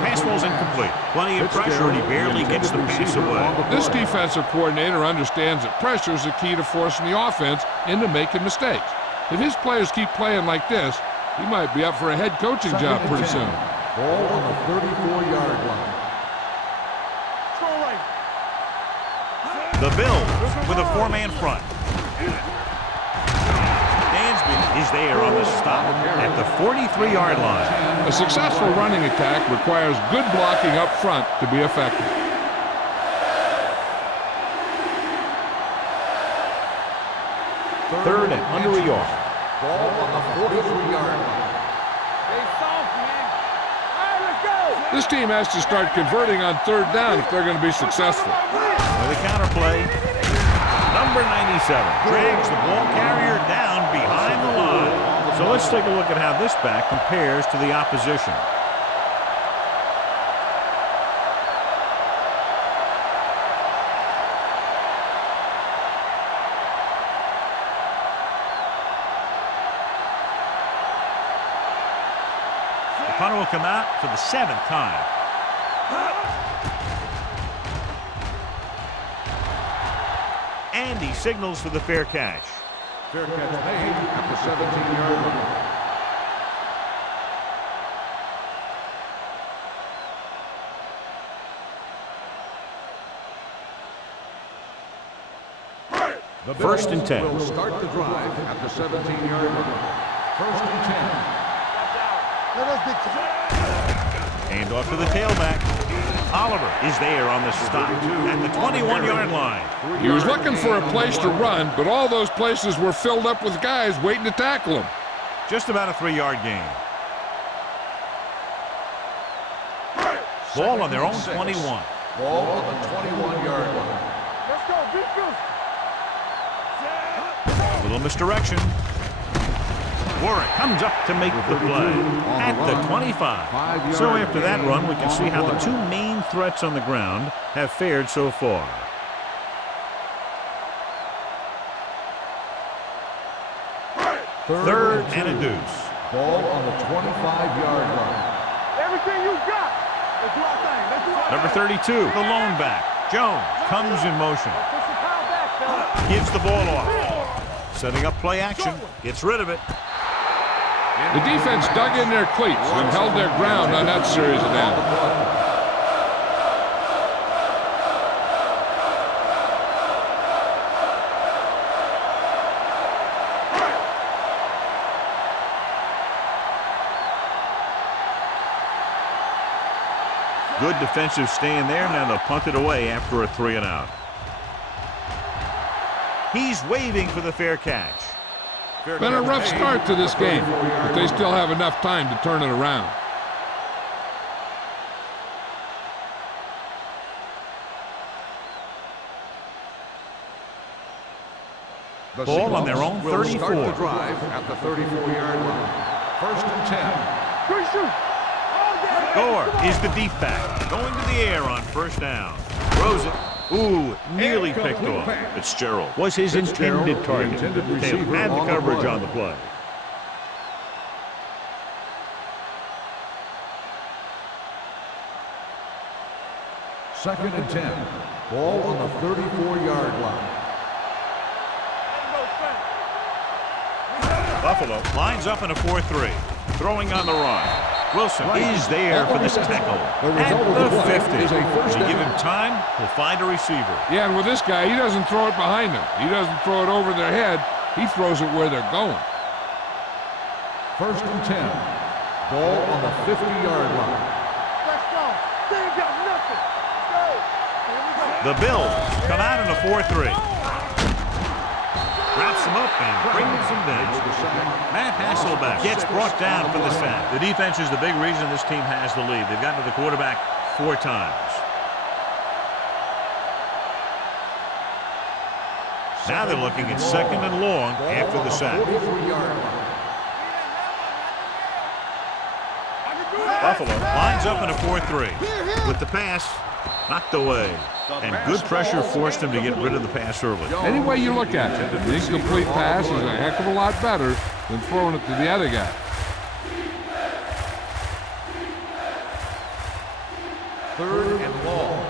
Pass ball's incomplete. Plenty of pressure, and he barely gets the pass away. This defensive coordinator understands that pressure is the key to forcing the offense into making mistakes. If his players keep playing like this, he might be up for a head coaching job pretty soon. Ball on the 34-yard line. The Bills with a 4-man front. Dansby is there on the stop at the 43-yard line. A successful running attack requires good blocking up front to be effective. Third and under a yard. Ball on the 43-yard line. They soft, man. All right, let's go. This team has to start converting on 3rd down if they're going to be successful. With a counterplay, number 97 drags the ball carrier down behind the line. So let's take a look at how this back compares to the opposition. Punter will come out for the 7th time. And he signals for the fair catch. Fair catch made at the 17-yard line. The First and 10. Will start the drive at the 17-yard line. First and 10. Hand off to the tailback. Oliver is there on the stop at the 21-yard line. He was looking for a place to run, but all those places were filled up with guys waiting to tackle him. Just about a 3-yard gain. Ball on their own 21. Ball on the 21-yard line. Let's go, be good. A little misdirection. Warwick comes up to make the play at the 25. So after that run, we can see how the two main threats on the ground have fared so far. Third and a deuce. Ball on the 25-yard line. Everything you got. Let's do our thing. Let's do our Number 32, the lone back. Jones comes in motion. Put some power back, fella. Gives the ball off. Setting up play action. Gets rid of it. The defense dug in their cleats and held their ground on that series of downs. Good defensive stand there. Now they'll punt it away after a 3-and-out. He's waving for the fair catch. Been a rough start to this game, but they still have enough time to turn it around. The Ball on their own will 34. Start the drive at the 34-yard line. First and 10. Good shoot. Gore is the deep back. Going to the air on first down. Throws it. Ooh, nearly picked off. Fitzgerald was his intended target. intended They receiver had the on the coverage play. on the play. Second and 10. Ball on the 34-yard line. Buffalo lines up in a 4-3. Throwing on the run. Wilson is there for this tackle at the 50. If you give him time, he'll find a receiver. Yeah, and with this guy, he doesn't throw it behind them. He doesn't throw it over their head. He throws it where they're going. First and 10. Ball on the 50-yard line. Let's go. They ain't got nothing. Let's go. Here we go. The Bills come out in a 4-3. Wraps him up and brings him down. Matt Hasselbeck gets brought down for the sack. The defense is the big reason this team has the lead. They've gotten to the quarterback 4 times. Now they're looking at second and long after the sack. 43-yard line. Buffalo lines up in a 4-3. With the pass knocked away. And good pressure forced him to get rid of the pass early. Any way you look at it, an incomplete pass is a heck of a lot better than throwing it to the other guy. Third and long.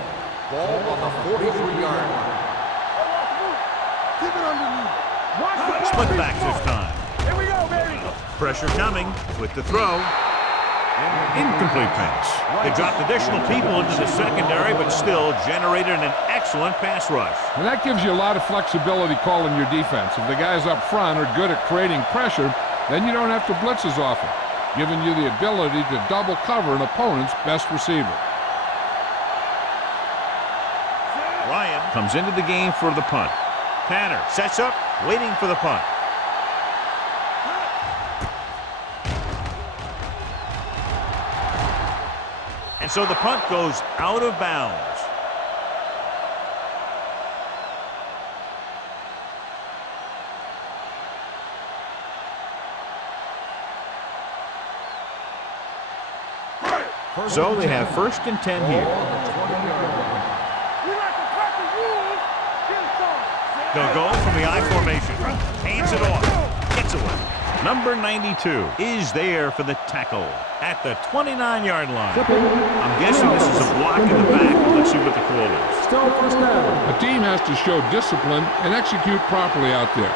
Ball on the 43-yard line. Keep it underneath. Watch the ball. Split back this time. Here we go, baby. Pressure coming with the throw. Incomplete pass. They dropped additional people into the secondary, but still generated an excellent pass rush. And that gives you a lot of flexibility calling your defense. If the guys up front are good at creating pressure, then you don't have to blitz as often, giving you the ability to double cover an opponent's best receiver. Ryan comes into the game for the punt. Tanner sets up, waiting for the punt. And so the punt goes out of bounds. So they have first and 10 here. We like to cut the rules. Get it on. They'll go from the I formation. Hands it off. Gets away. Number 92 is there for the tackle at the 29-yard line. I'm guessing this is a block in the back. Let's see what the call is. Still first down. A team has to show discipline and execute properly out there.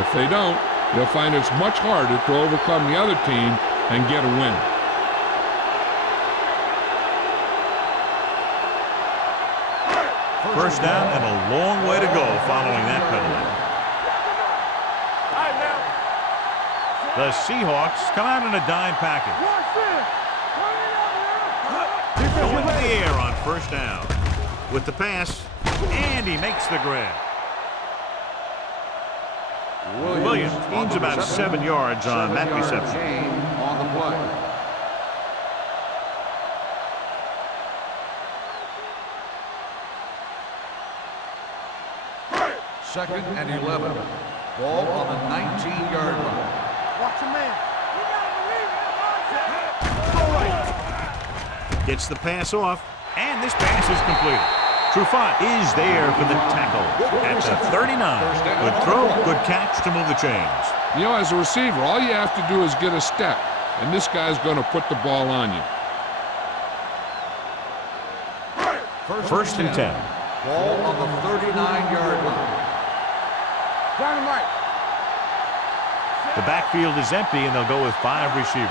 If they don't, they'll find it's much harder to overcome the other team and get a win. First down and a long way to go following that penalty. The Seahawks come out in a dime package. Going to the air on first down. With the pass, and he makes the grab. Williams gains about 7 yards on that reception. On the play. Second and 11. Ball on the 19-yard line. Watch your man. Gets the pass off, and this pass is completed. Trufant is there for the tackle at the 39. Good throw, good catch to move the chains. You know, as a receiver, all you have to do is get a step, and this guy's going to put the ball on you. First and 10. Ball on the 39-yard line. Dynamite. The backfield is empty, and they'll go with 5 receivers.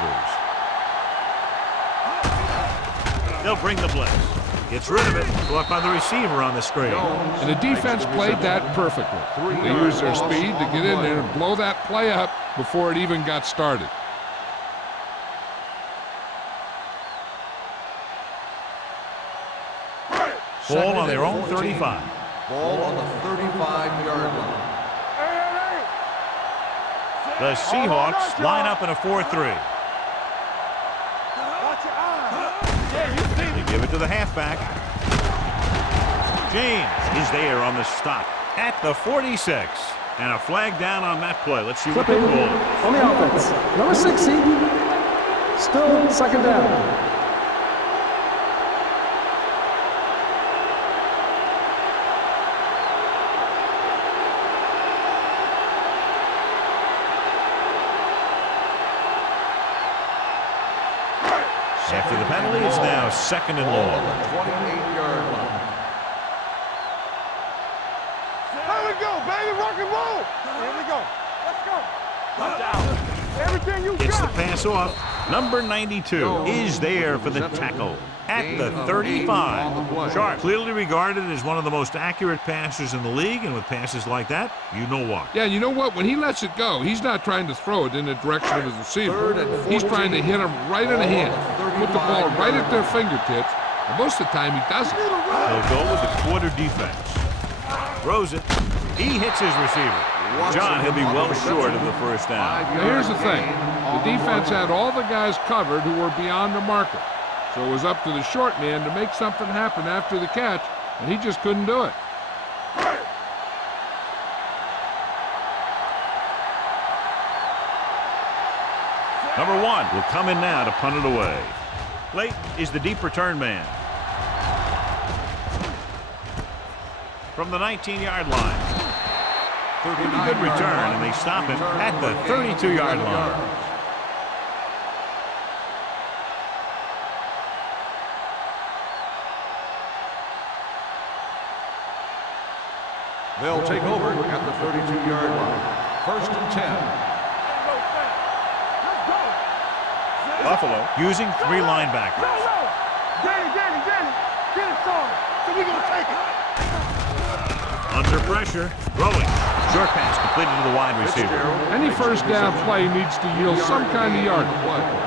They'll bring the blitz. Gets rid of it. Caught by the receiver on the screen. And the defense played that perfectly. They used their speed to get in there and blow that play up before it even got started. Ball on their own 35. Ball on the 35-yard line. The Seahawks line up in a 4-3. They give it to the halfback. James is there on the stop at the 46. And a flag down on that play. Let's see what they Flipping call. on the offense. Number 60. Still second down. After the penalty, it's now second and long. 28-yard line. There we go, baby. Rock and roll. Here we go. Let's go. Touchdown. Everything you Gets the got. pass off. Number 92 is there for the tackle at the 35. Sharp, clearly regarded as one of the most accurate passers in the league, and with passes like that, you know why. Yeah, you know what? When he lets it go, he's not trying to throw it in the direction of his receiver. He's trying to hit him right in the hand, put the ball right at their fingertips, and most of the time he doesn't. They'll go with the quarter defense. Throws it. He hits his receiver. John, he'll be well short of the first down. Now here's the thing. The defense had all the guys covered who were beyond the marker. So it was up to the short man to make something happen after the catch, and he just couldn't do it. Number 1 will come in now to punt it away. Late is the deep return man. From the 19-yard line. Pretty good return, and they stop him at the 32-yard line. They'll take over at the 32-yard line. First and 10. Buffalo using 3 linebackers. Danny. Get it started. So we're going to take it. Under pressure, throwing. Short pass completed to the wide receiver. Any first down play needs to yield some kind of yardage.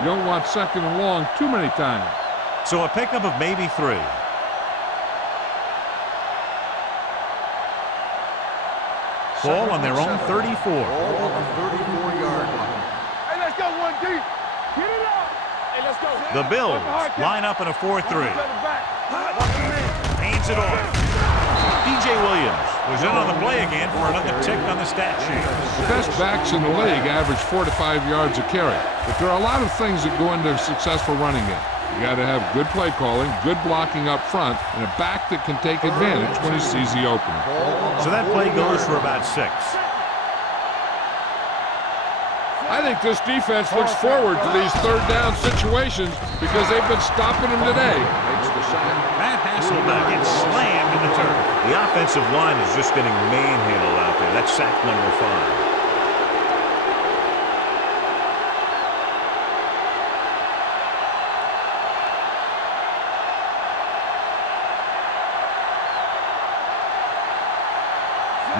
You don't want second and long too many times. So a pickup of maybe 3. Ball on their own 34. Ball on the 34-yard line. Hey, let's go one deep. Get it up. Hey, let's go. The Bills line up in a 4-3. Hands it off. DJ Williams was in on the play again for another tick on the stat sheet. The best backs in the league average 4 to 5 yards a carry. But there are a lot of things that go into a successful running game. You got to have good play calling, good blocking up front, and a back that can take advantage when he sees the opening. So that play goes for about 6. I think this defense looks forward to these third down situations because they've been stopping them today. Makes the sack. Matt Hasselbeck gets slammed in the turf. The offensive line is just getting manhandled out there. That's sack number 5.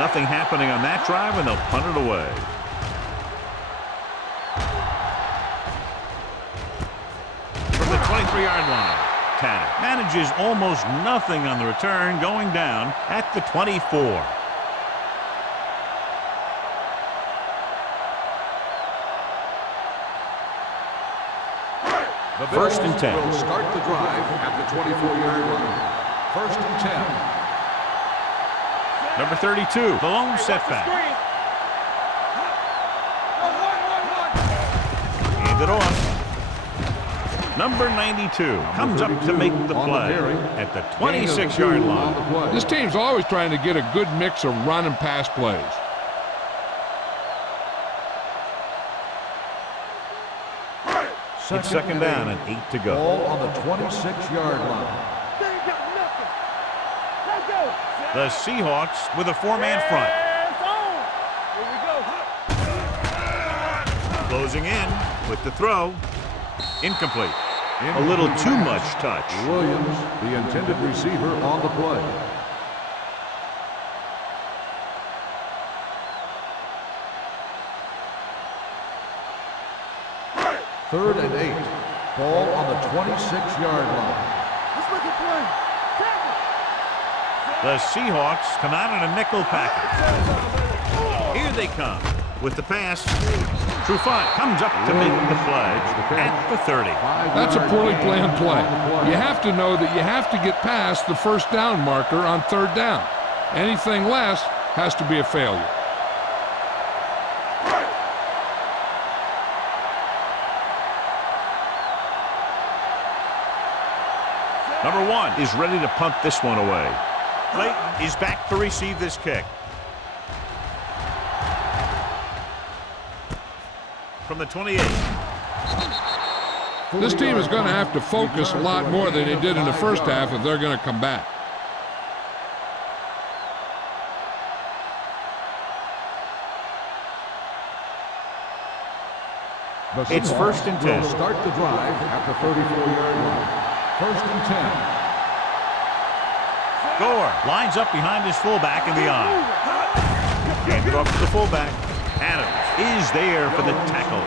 Nothing happening on that drive, and they'll punt it away. From the 23-yard line, Tanner manages almost nothing on the return, going down at the 24. The First and 10. Will start the drive at the 24-yard line. First and 10. Number 32, the lone setback. Hand it off. Number 92 comes up to make the play at the 26-yard line. This team's always trying to get a good mix of run and pass plays. It's second down and 8 to go. Ball on the 26-yard line. The Seahawks with a 4-man front. Closing in with the throw. Incomplete. A little too much touch. Williams, the intended receiver, on the play. Third and 8. Ball on the 26-yard line. The Seahawks come out in a nickel package. Here they come with the pass. Trufant comes up to make the play at the 30. That's a poorly planned play. You have to know that you have to get past the first down marker on third down. Anything less has to be a failure. Number 1 is ready to punt this one away. Clayton is back to receive this kick. From the 28. This team is going to have to focus a lot more than they did in the first half if they're going to come back. It's first and 10. Will start the drive at the 34-yard line. First and 10. Gore lines up behind his fullback in the eye. Handed off to the fullback. Adams is there for the tackle.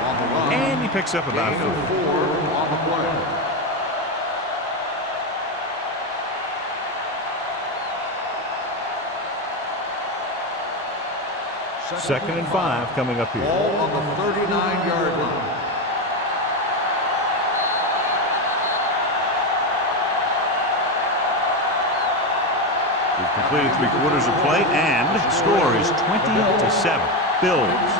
And he picks up about 4. On the play. Second and 5 coming up here. Ball on the 39-yard line. We've completed 3/4 of play, and the score is 20-7. Bills.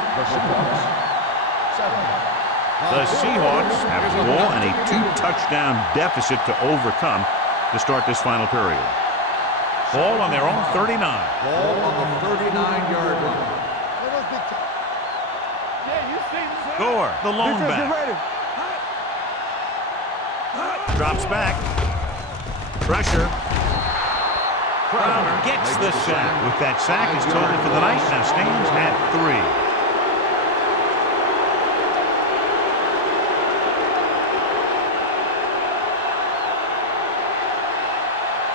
The Seahawks have the ball and a 2-touchdown deficit to overcome to start this final period. Ball on their own 39. Ball on the 39-yard line. Gore, the lone back. Drops back. Pressure. Crowder gets the sack. With that sack, his total for the night now stands at 3.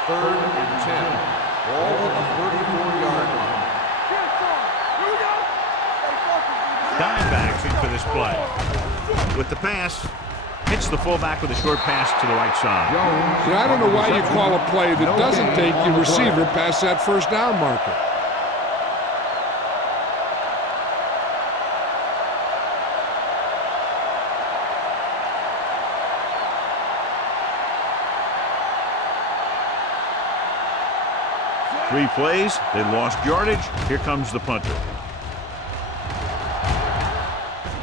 Third and 10. Ball on the 34-yard line. Dimebacks in for this play. With the pass, hits the fullback with a short pass to the right side. Yeah, I don't know why you call a play that doesn't take your receiver past that first down marker. Three plays, they lost yardage. Here comes the punter.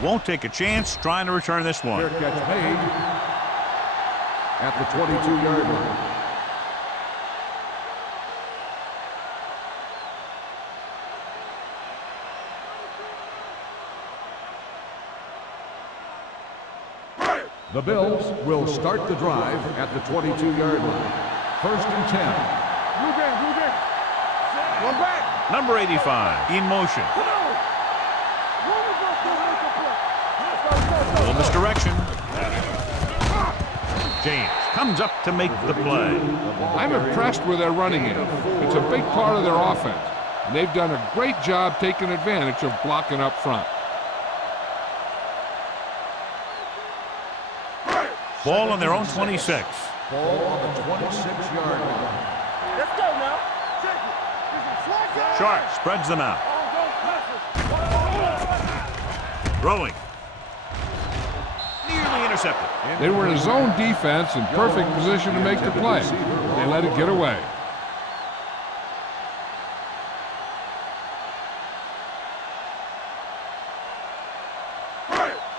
Won't take a chance trying to return this one. Fair catch made at the 22-yard line. The Bills will start the drive at the 22-yard line. First and 10. Blue game. One back. Number 85 in motion. A little misdirection. James comes up to make the play. I'm impressed with their running game. It's a big part of their offense, and they've done a great job taking advantage of blocking up front. Ball on their own 26. Ball on the 26-yard line. Let's go now. Check it. This is flag down. Sharp spreads them out. Throwing. Nearly intercepted. They were in a zone defense in perfect position to make the play. They let it get away.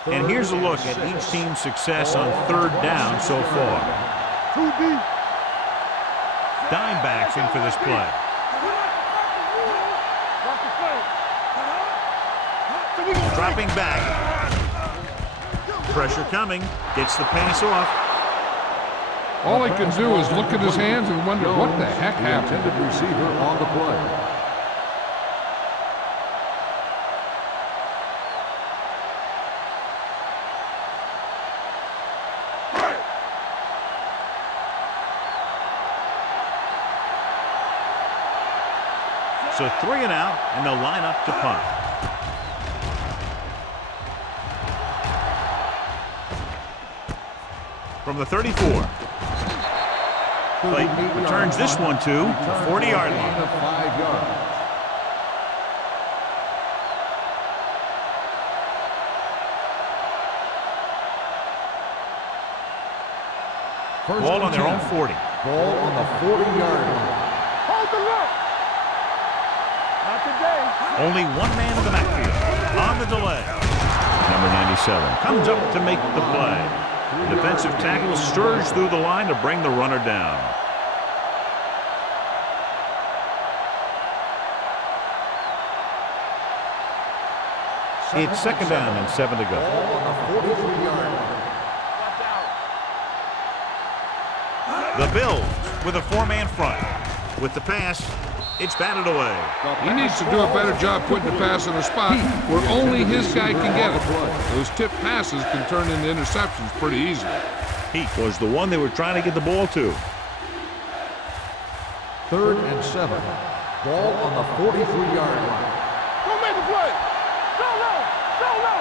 And here's a look at each team's success on third down so far. Too deep. Dime backs in for this play. Dropping back. Pressure coming. Gets the pass off. All he can do is look at his hands and wonder what the heck happened. Intended receiver on the play. So 3 and out, and they'll line up to punt. From the 34. Clayton returns this one to the 40-yard line. Of 5 yards. Ball on their own 40. Ball on the 40-yard line. Hold the look. Not today. Only one man in the backfield. On the delay. Number 97 comes up to make the play. The defensive tackle stirs through the line to bring the runner down. It's second down and 7 to go. Ball on the 43-yard line. The Bills with a 4-man front. With the pass, it's batted away. He needs to do a better job putting the pass in a spot where only his guy can get it. Those tip passes can turn into interceptions pretty easily. He was the one they were trying to get the ball to. Third and 7. Ball on the 43-yard line. Go make a play. Go low. Go low.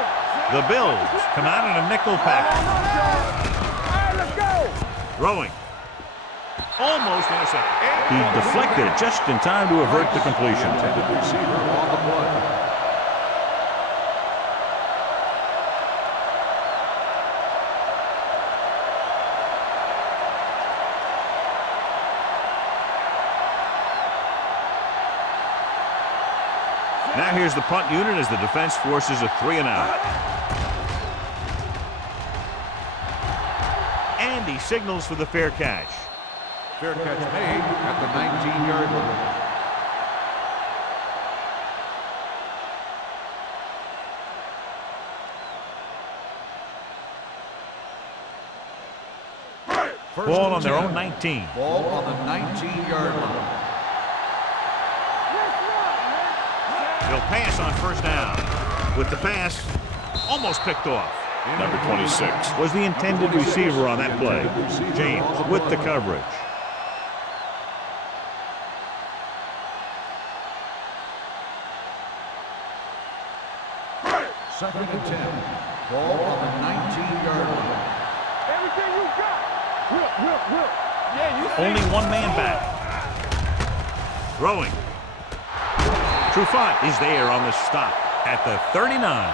The Bills come out in a nickel package. All right, let's go. Throwing. Almost intercepted. He deflected it just in time to avert the completion. Intended receiver on the play. Now here's the punt unit as the defense forces a 3 and out. And he signals for the fair catch. Fair catch made at the 19-yard line. Ball on their own 19. Ball on the 19-yard line. He'll pass on first down. With the pass, almost picked off. Number 26 was the intended receiver on that play. James with the coverage. Second and 10. Ball on the 19-yard line. Everything you got. Whip. Yeah, you see. Only one man back. Throwing. Trufant is there on the stop at the 39.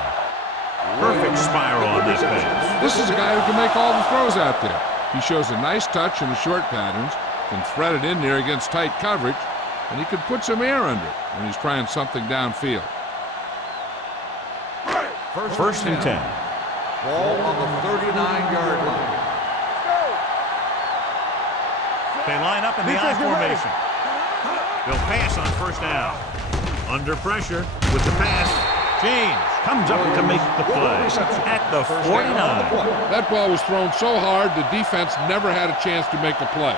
Perfect spiral on this pass. This is a guy who can make all the throws out there. He shows a nice touch in the short patterns, can thread it in there against tight coverage, and he can put some air under it when he's trying something downfield. First and 10. Ball on the 39-yard line. They line up in the I formation. They'll pass on first down. Under pressure with the pass. James comes up to make the play at the 49. That ball was thrown so hard, the defense never had a chance to make a play.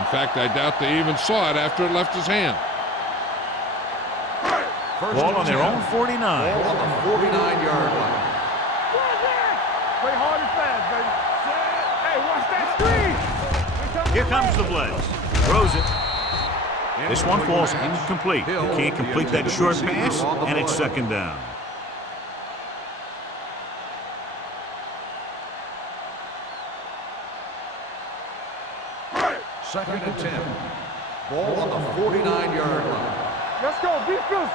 In fact, I doubt they even saw it after it left his hand. Ball on their own 49. Ball on the 49-yard line. Play hard and fast, baby. Hey, watch that screen. Here comes the blitz. Throws it. This one falls incomplete. He can't complete that short pass, and it's second down. Second and 10. Ball on the 49-yard line. Let's go. Be physical.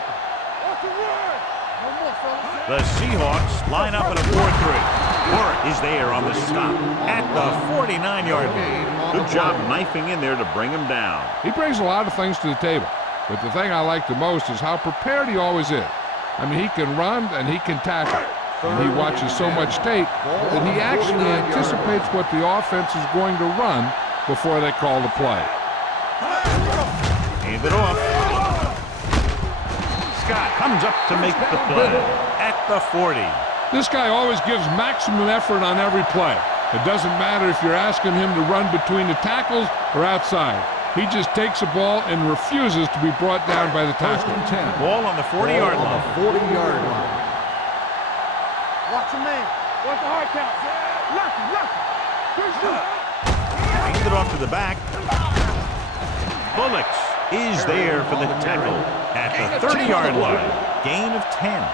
What's the word? No more, fellas. The Seahawks line up in a 4-3. Warren is there on the stop at the 49-yard line. Good job knifing in there to bring him down. He brings a lot of things to the table, but the thing I like the most is how prepared he always is. I mean, he can run and he can tackle. And he watches so much tape that he actually anticipates what the offense is going to run before they call the play. Hand it off. Scott comes up to make the play at the 40. This guy always gives maximum effort on every play. It doesn't matter if you're asking him to run between the tackles or outside. He just takes the ball and refuses to be brought down by the tackle. Ball on the 40-yard line. 40-yard line. Watch your man. Watch the hard count. Lucky. Good shoot. Hand it off to the back. Bullocks is there for the tackle at the 30-yard line. Gain of 10.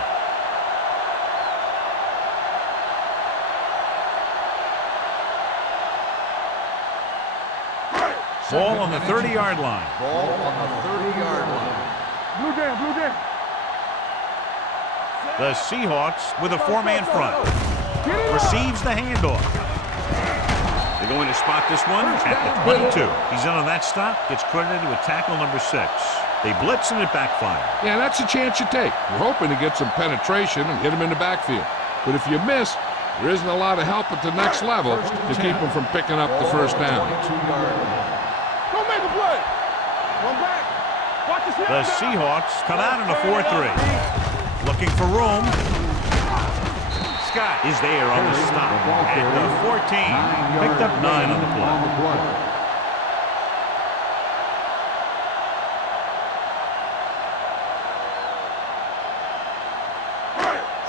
Ball on the 30-yard line. Ball on the 30-yard line. Blue down. The Seahawks with a four-man front. Receives the handoff. They're going to spot this one at the 22. He's in on that stop. Gets credited with tackle number 6. They blitz and it backfires. Yeah, that's a chance you take. You're hoping to get some penetration and hit him in the backfield. But if you miss, there isn't a lot of help at the next level to keep him from picking up the first down. Don't make a play. One back. Watch the snap. The Seahawks come out in a 4-3. Looking for room. Scott is there on the stop at the 14. Picked up 9 on the play.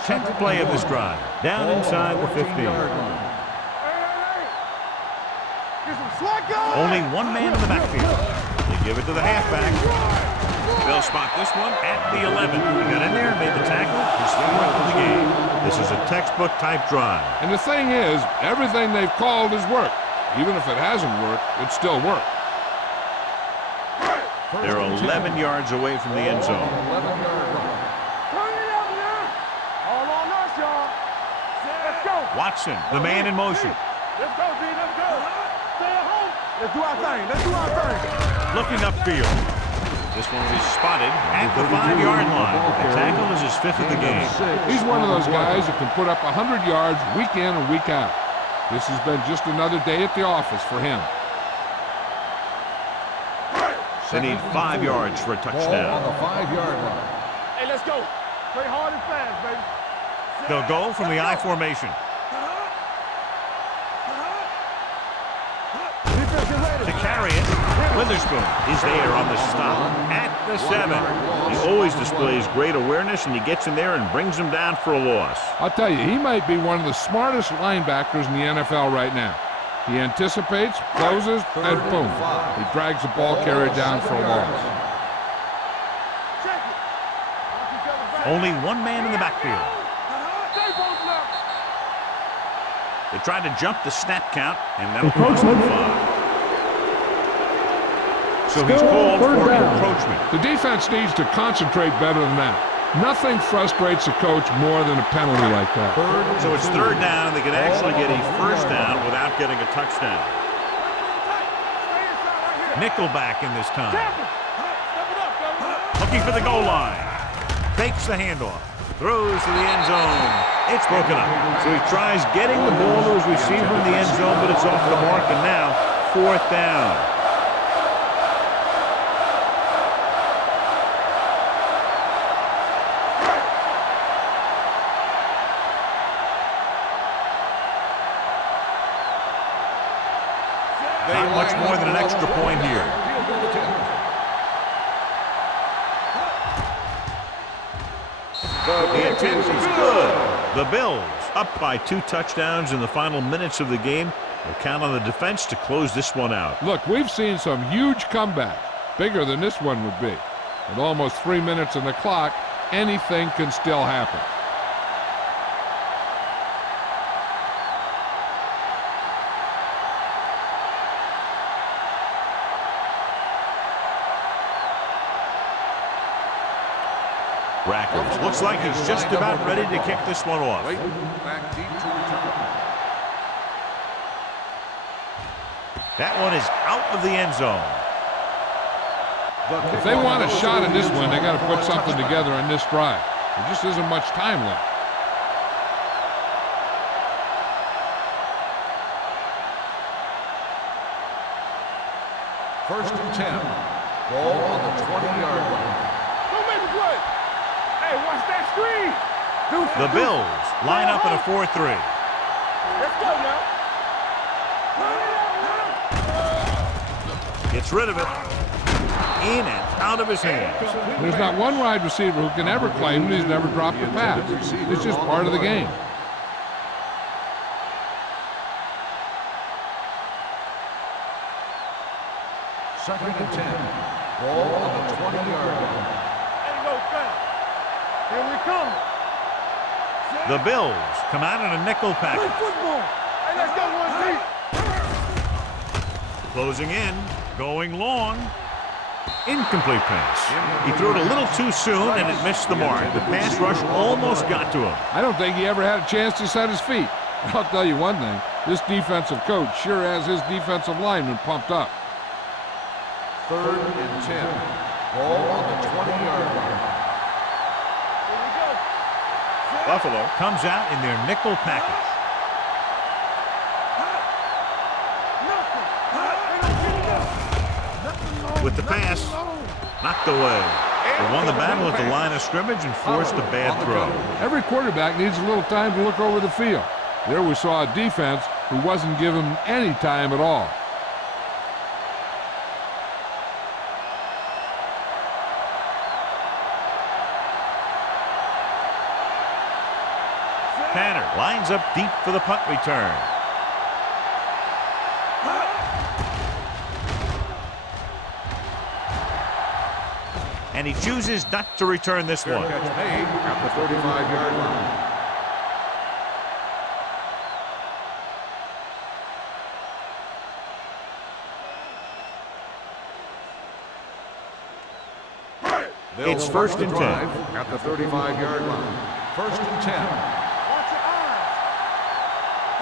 10th play of this drive. Down inside the 15. Only one man in the backfield. They give it to the halfback. They'll spot this one at the 11. He got in there and made the tackle. His 4th of the game. This is a textbook type drive. And the thing is, everything they've called has worked. Even if it hasn't worked, it still worked. They're 11 yards away from the end zone. Watson, the man in motion. Let's go, D. Let's go. Stay at home. Let's do our thing. Looking upfield. This one is spotted at the 5-yard line. The tackle is his 5th of the game. He's one of those guys that can put up 100 yards week in and week out. This has been just another day at the office for him. They need 5 yards for a touchdown. On the 5-yard line. Hey, let's go. Play hard and fast, baby. They'll go from the I formation. To carry it, Witherspoon is there on the stop at the 7. He always displays great awareness, and he gets in there and brings him down for a loss. I'll tell you, he might be one of the smartest linebackers in the NFL right now. He anticipates, closes, and boom, he drags the ball carrier down for a loss. Only one man in the backfield. They tried to jump the snap count, and that'll cost them 5. So he's called for encroachment. The defense needs to concentrate better than that. Nothing frustrates a coach more than a penalty like that. So it's 3rd down, and they can actually get a first down without getting a touchdown. Nickelback in this time. Looking for the goal line. Fakes the handoff. Throws to the end zone. It's broken up. So he tries getting the ball to his receiver in the end zone, but it's off the mark, and now 4th down. Not much more than an extra point here. The attempt is good. The Bills, up by 2 touchdowns in the final minutes of the game, will count on the defense to close this one out. Look, we've seen some huge comebacks, bigger than this one would be. With almost 3 minutes on the clock, anything can still happen. Rackers looks like he's just about ready to kick this one off. Back deep to return. That one is out of the end zone. If they want a shot in this one, they got to put something together on this drive. There just isn't much time left. First and 10. Ball on the 20-yard line. Don't make a play. Hey, watch that screen. The Bills line up in a 4-3. Let's go now. Gets rid of it. In and out of his hands. There's not one wide receiver who can ever claim that he's never dropped a pass. It's just part of the game. Second and 10. Ball on the 20-yard line. Ain't no foul. Here we come. The Bills come out in a nickel Play package. football. Hey, let's go one deep. Closing in, going long. Incomplete pass. He threw it a little too soon and it missed the mark. The pass rush almost got to him. I don't think he ever had a chance to set his feet. I'll tell you one thing, this defensive coach sure has his defensive lineman pumped up. Third and 10. Ball on the 20-yard line. Here we go. Buffalo comes out in their nickel package. With the pass, knocked away. They won the battle at the line of scrimmage and forced a bad throw. Every quarterback needs a little time to look over the field. There we saw a defense who wasn't given any time at all. Tanner lines up deep for the punt return. And he chooses not to return this Fair one. catch made at the 35-yard line. It's first and 10. At the 35-yard line. First and 10. Watch your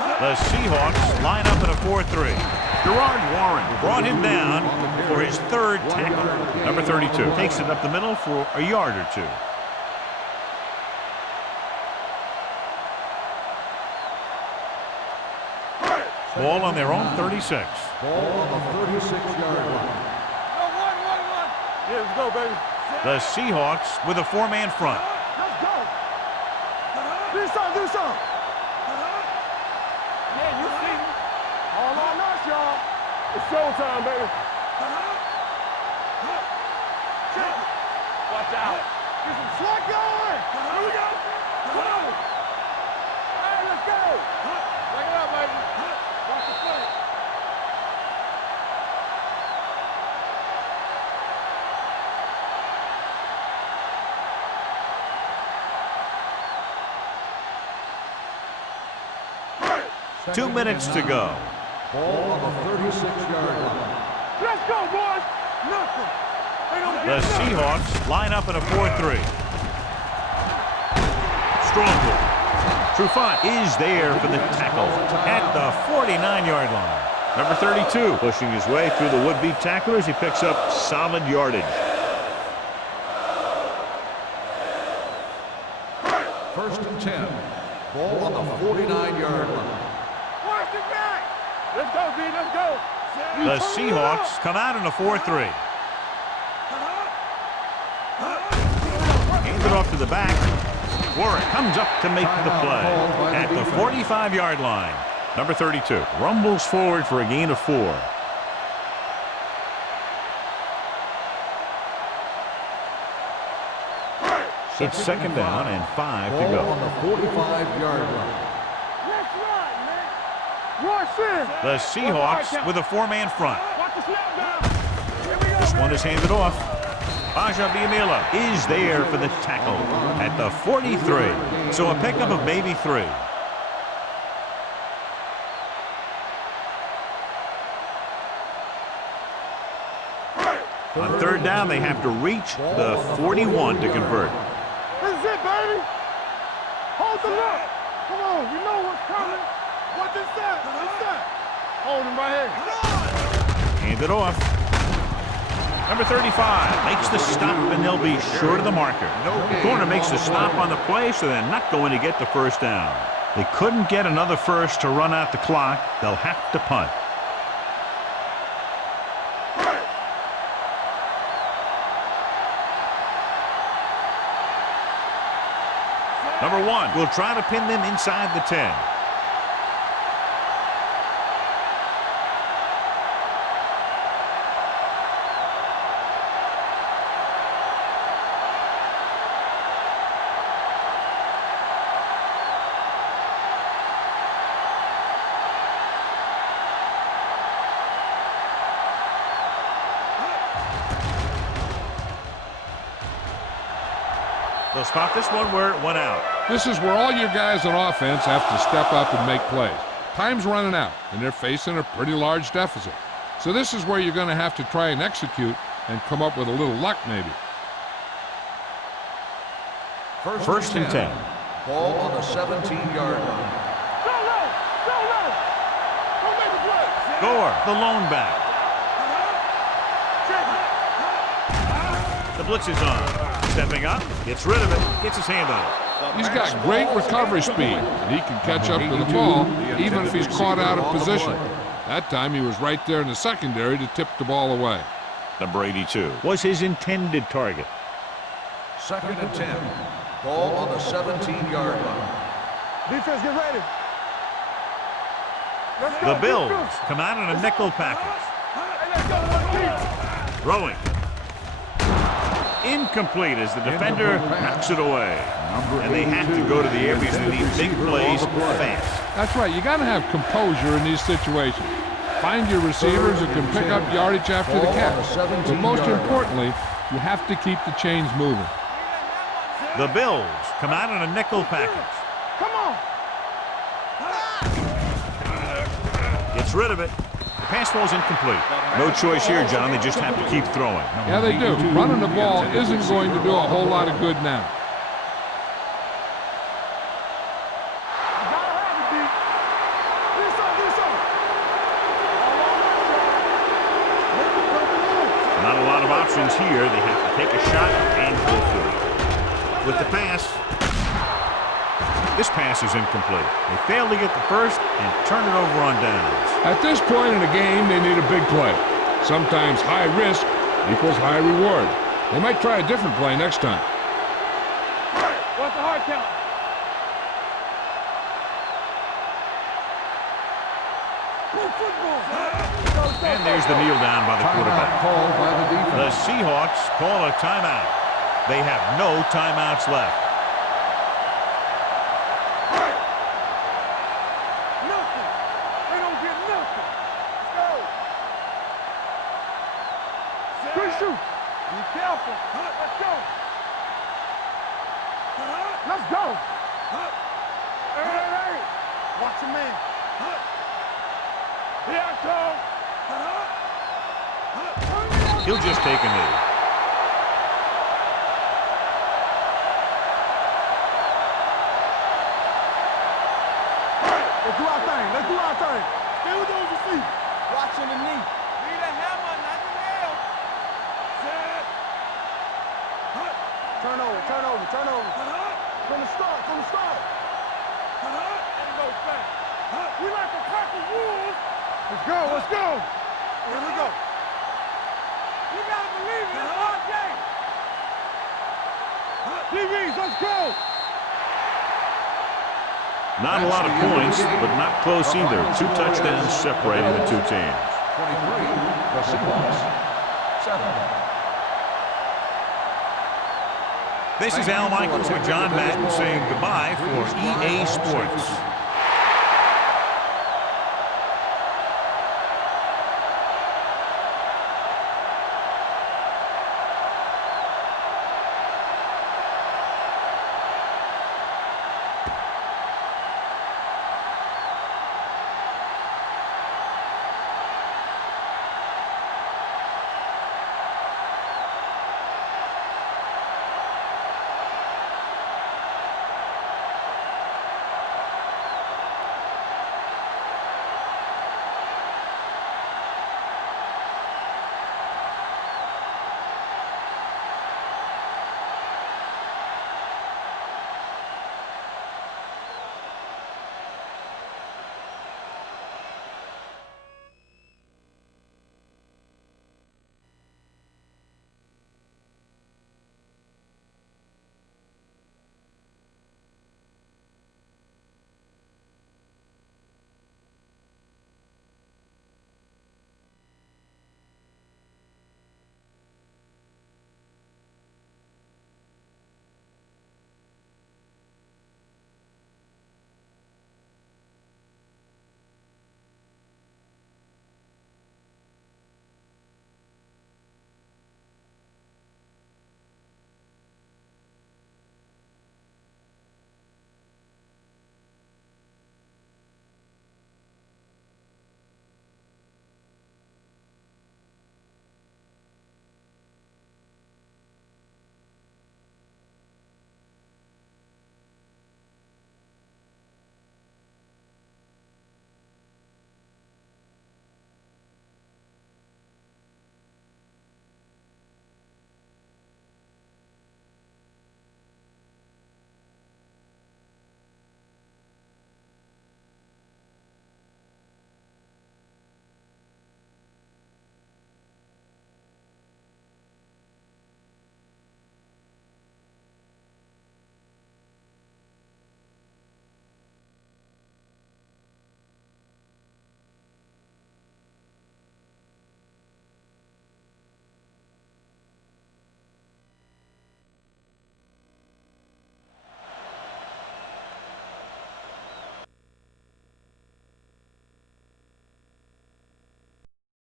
eyes. The Seahawks line up in a 4-3. Gerard Warren brought him down for his third tackle. Number 32 takes it up the middle for a yard or two. Ball on their own 36. Ball on the 36-yard line. Go, one. Yeah, let's go, baby. The Seahawks with a 4-man front. Let's go. Do something. Yeah, you see me. All on us, y'all. It's showtime, baby. Watch out. Get some slack going. Here we go. Come on. All right, let's go. Bring it up, baby. Watch the play. Second 2 minutes to go. Ball on the 36-yard line. Let's go, boys. Nothing. They don't The get nothing. Seahawks line up in a 4-3. Stronghold. Trufant is there for the tackle at the 49-yard line. Number 32 pushing his way through the would-be tacklers. He picks up solid yardage. First and 10. Ball on the 49-yard line. Watch it back. Let's go, B. Let's go. The Seahawks come out in a 4-3. Hands it off to the back. Warwick comes up to make the play at the 45-yard line. Number 32 rumbles forward for a gain of 4. It's second down and 5 to go. On the 45-yard line. Let's run, man. Rush in. The Seahawks with a 4-man front. Watch the snap down. Here we go, This man. one is handed off. Baja Biamila is there for the tackle at the 43. So a pickup of maybe 3. On third down, they have to reach the 41 to convert. This is it, baby. Hold the look. Come on, you know what's coming. What this that? What's that? Hold him right here. Hand it off. Number 35 makes the stop, and they'll be short of the marker. The corner makes the stop on the play, so they're not going to get the first down. They couldn't get another first to run out the clock. They'll have to punt. Number 1 will try to pin them inside the 10. They'll spot this one where it went out. This is where all your guys on offense have to step up and make plays. Time's running out, and they're facing a pretty large deficit. So this is where you're going to have to try and execute and come up with a little luck maybe. First and 10. Ball on the 17-yard line. Go low. Go low. Don't make a play. Gore, the lone back. The blitz is on. Stepping up, gets rid of it, gets his hand on it. He's got great recovery speed, and he can catch up to the ball even if he's caught out of position. That time he was right there in the secondary to tip the ball away. Number 82 was his intended target. Second and 10. Ball on the 17-yard line. Defense, get ready. Let's go. The Bills come out in a nickel package. Hey, let's go, 1 deep. Throwing. Incomplete as the defender knocks it away. And they have to go to the air because they need big plays fast. That's right. You got to have composure in these situations. Find your receivers who can pick up yardage after the catch. But most importantly, you have to keep the chains moving. The Bills come out in a nickel package. Come on. Gets rid of it. The pass ball's incomplete. No choice here, John. They just have to keep throwing. Yeah, they do. Running the ball isn't going to do a whole lot of good now. Not a lot of options here. They have to take a shot and go for it. With the pass, this pass is incomplete. They fail to get the first and turn it over on downs. At this point in the game, they need a big play. Sometimes high risk equals high reward. They might try a different play next time. What's the hard count? And there's the kneel down by the quarterback. Called by the defense. The Seahawks call a timeout. They have no timeouts left. Nothing. They don't get nothing. Let's go. Good shoot. Be careful. Let's go. Let's go. Hey. Watch your man. Here I come. He'll just take a knee. Let's do our thing. Let's do our thing. Stay with those receivers. Watching the knee. Need a hammer, not the nail. Set. Turn over. From the start. And go fast. We like a pack of wolves. Let's go. Here we go. You gotta believe it. It's our game. DBs, let's go. Not a lot of points, but not close either. 2 touchdowns separating the two teams. 23, the Seahawks. 7. This is Al Michaels with John Madden saying goodbye for EA Sports.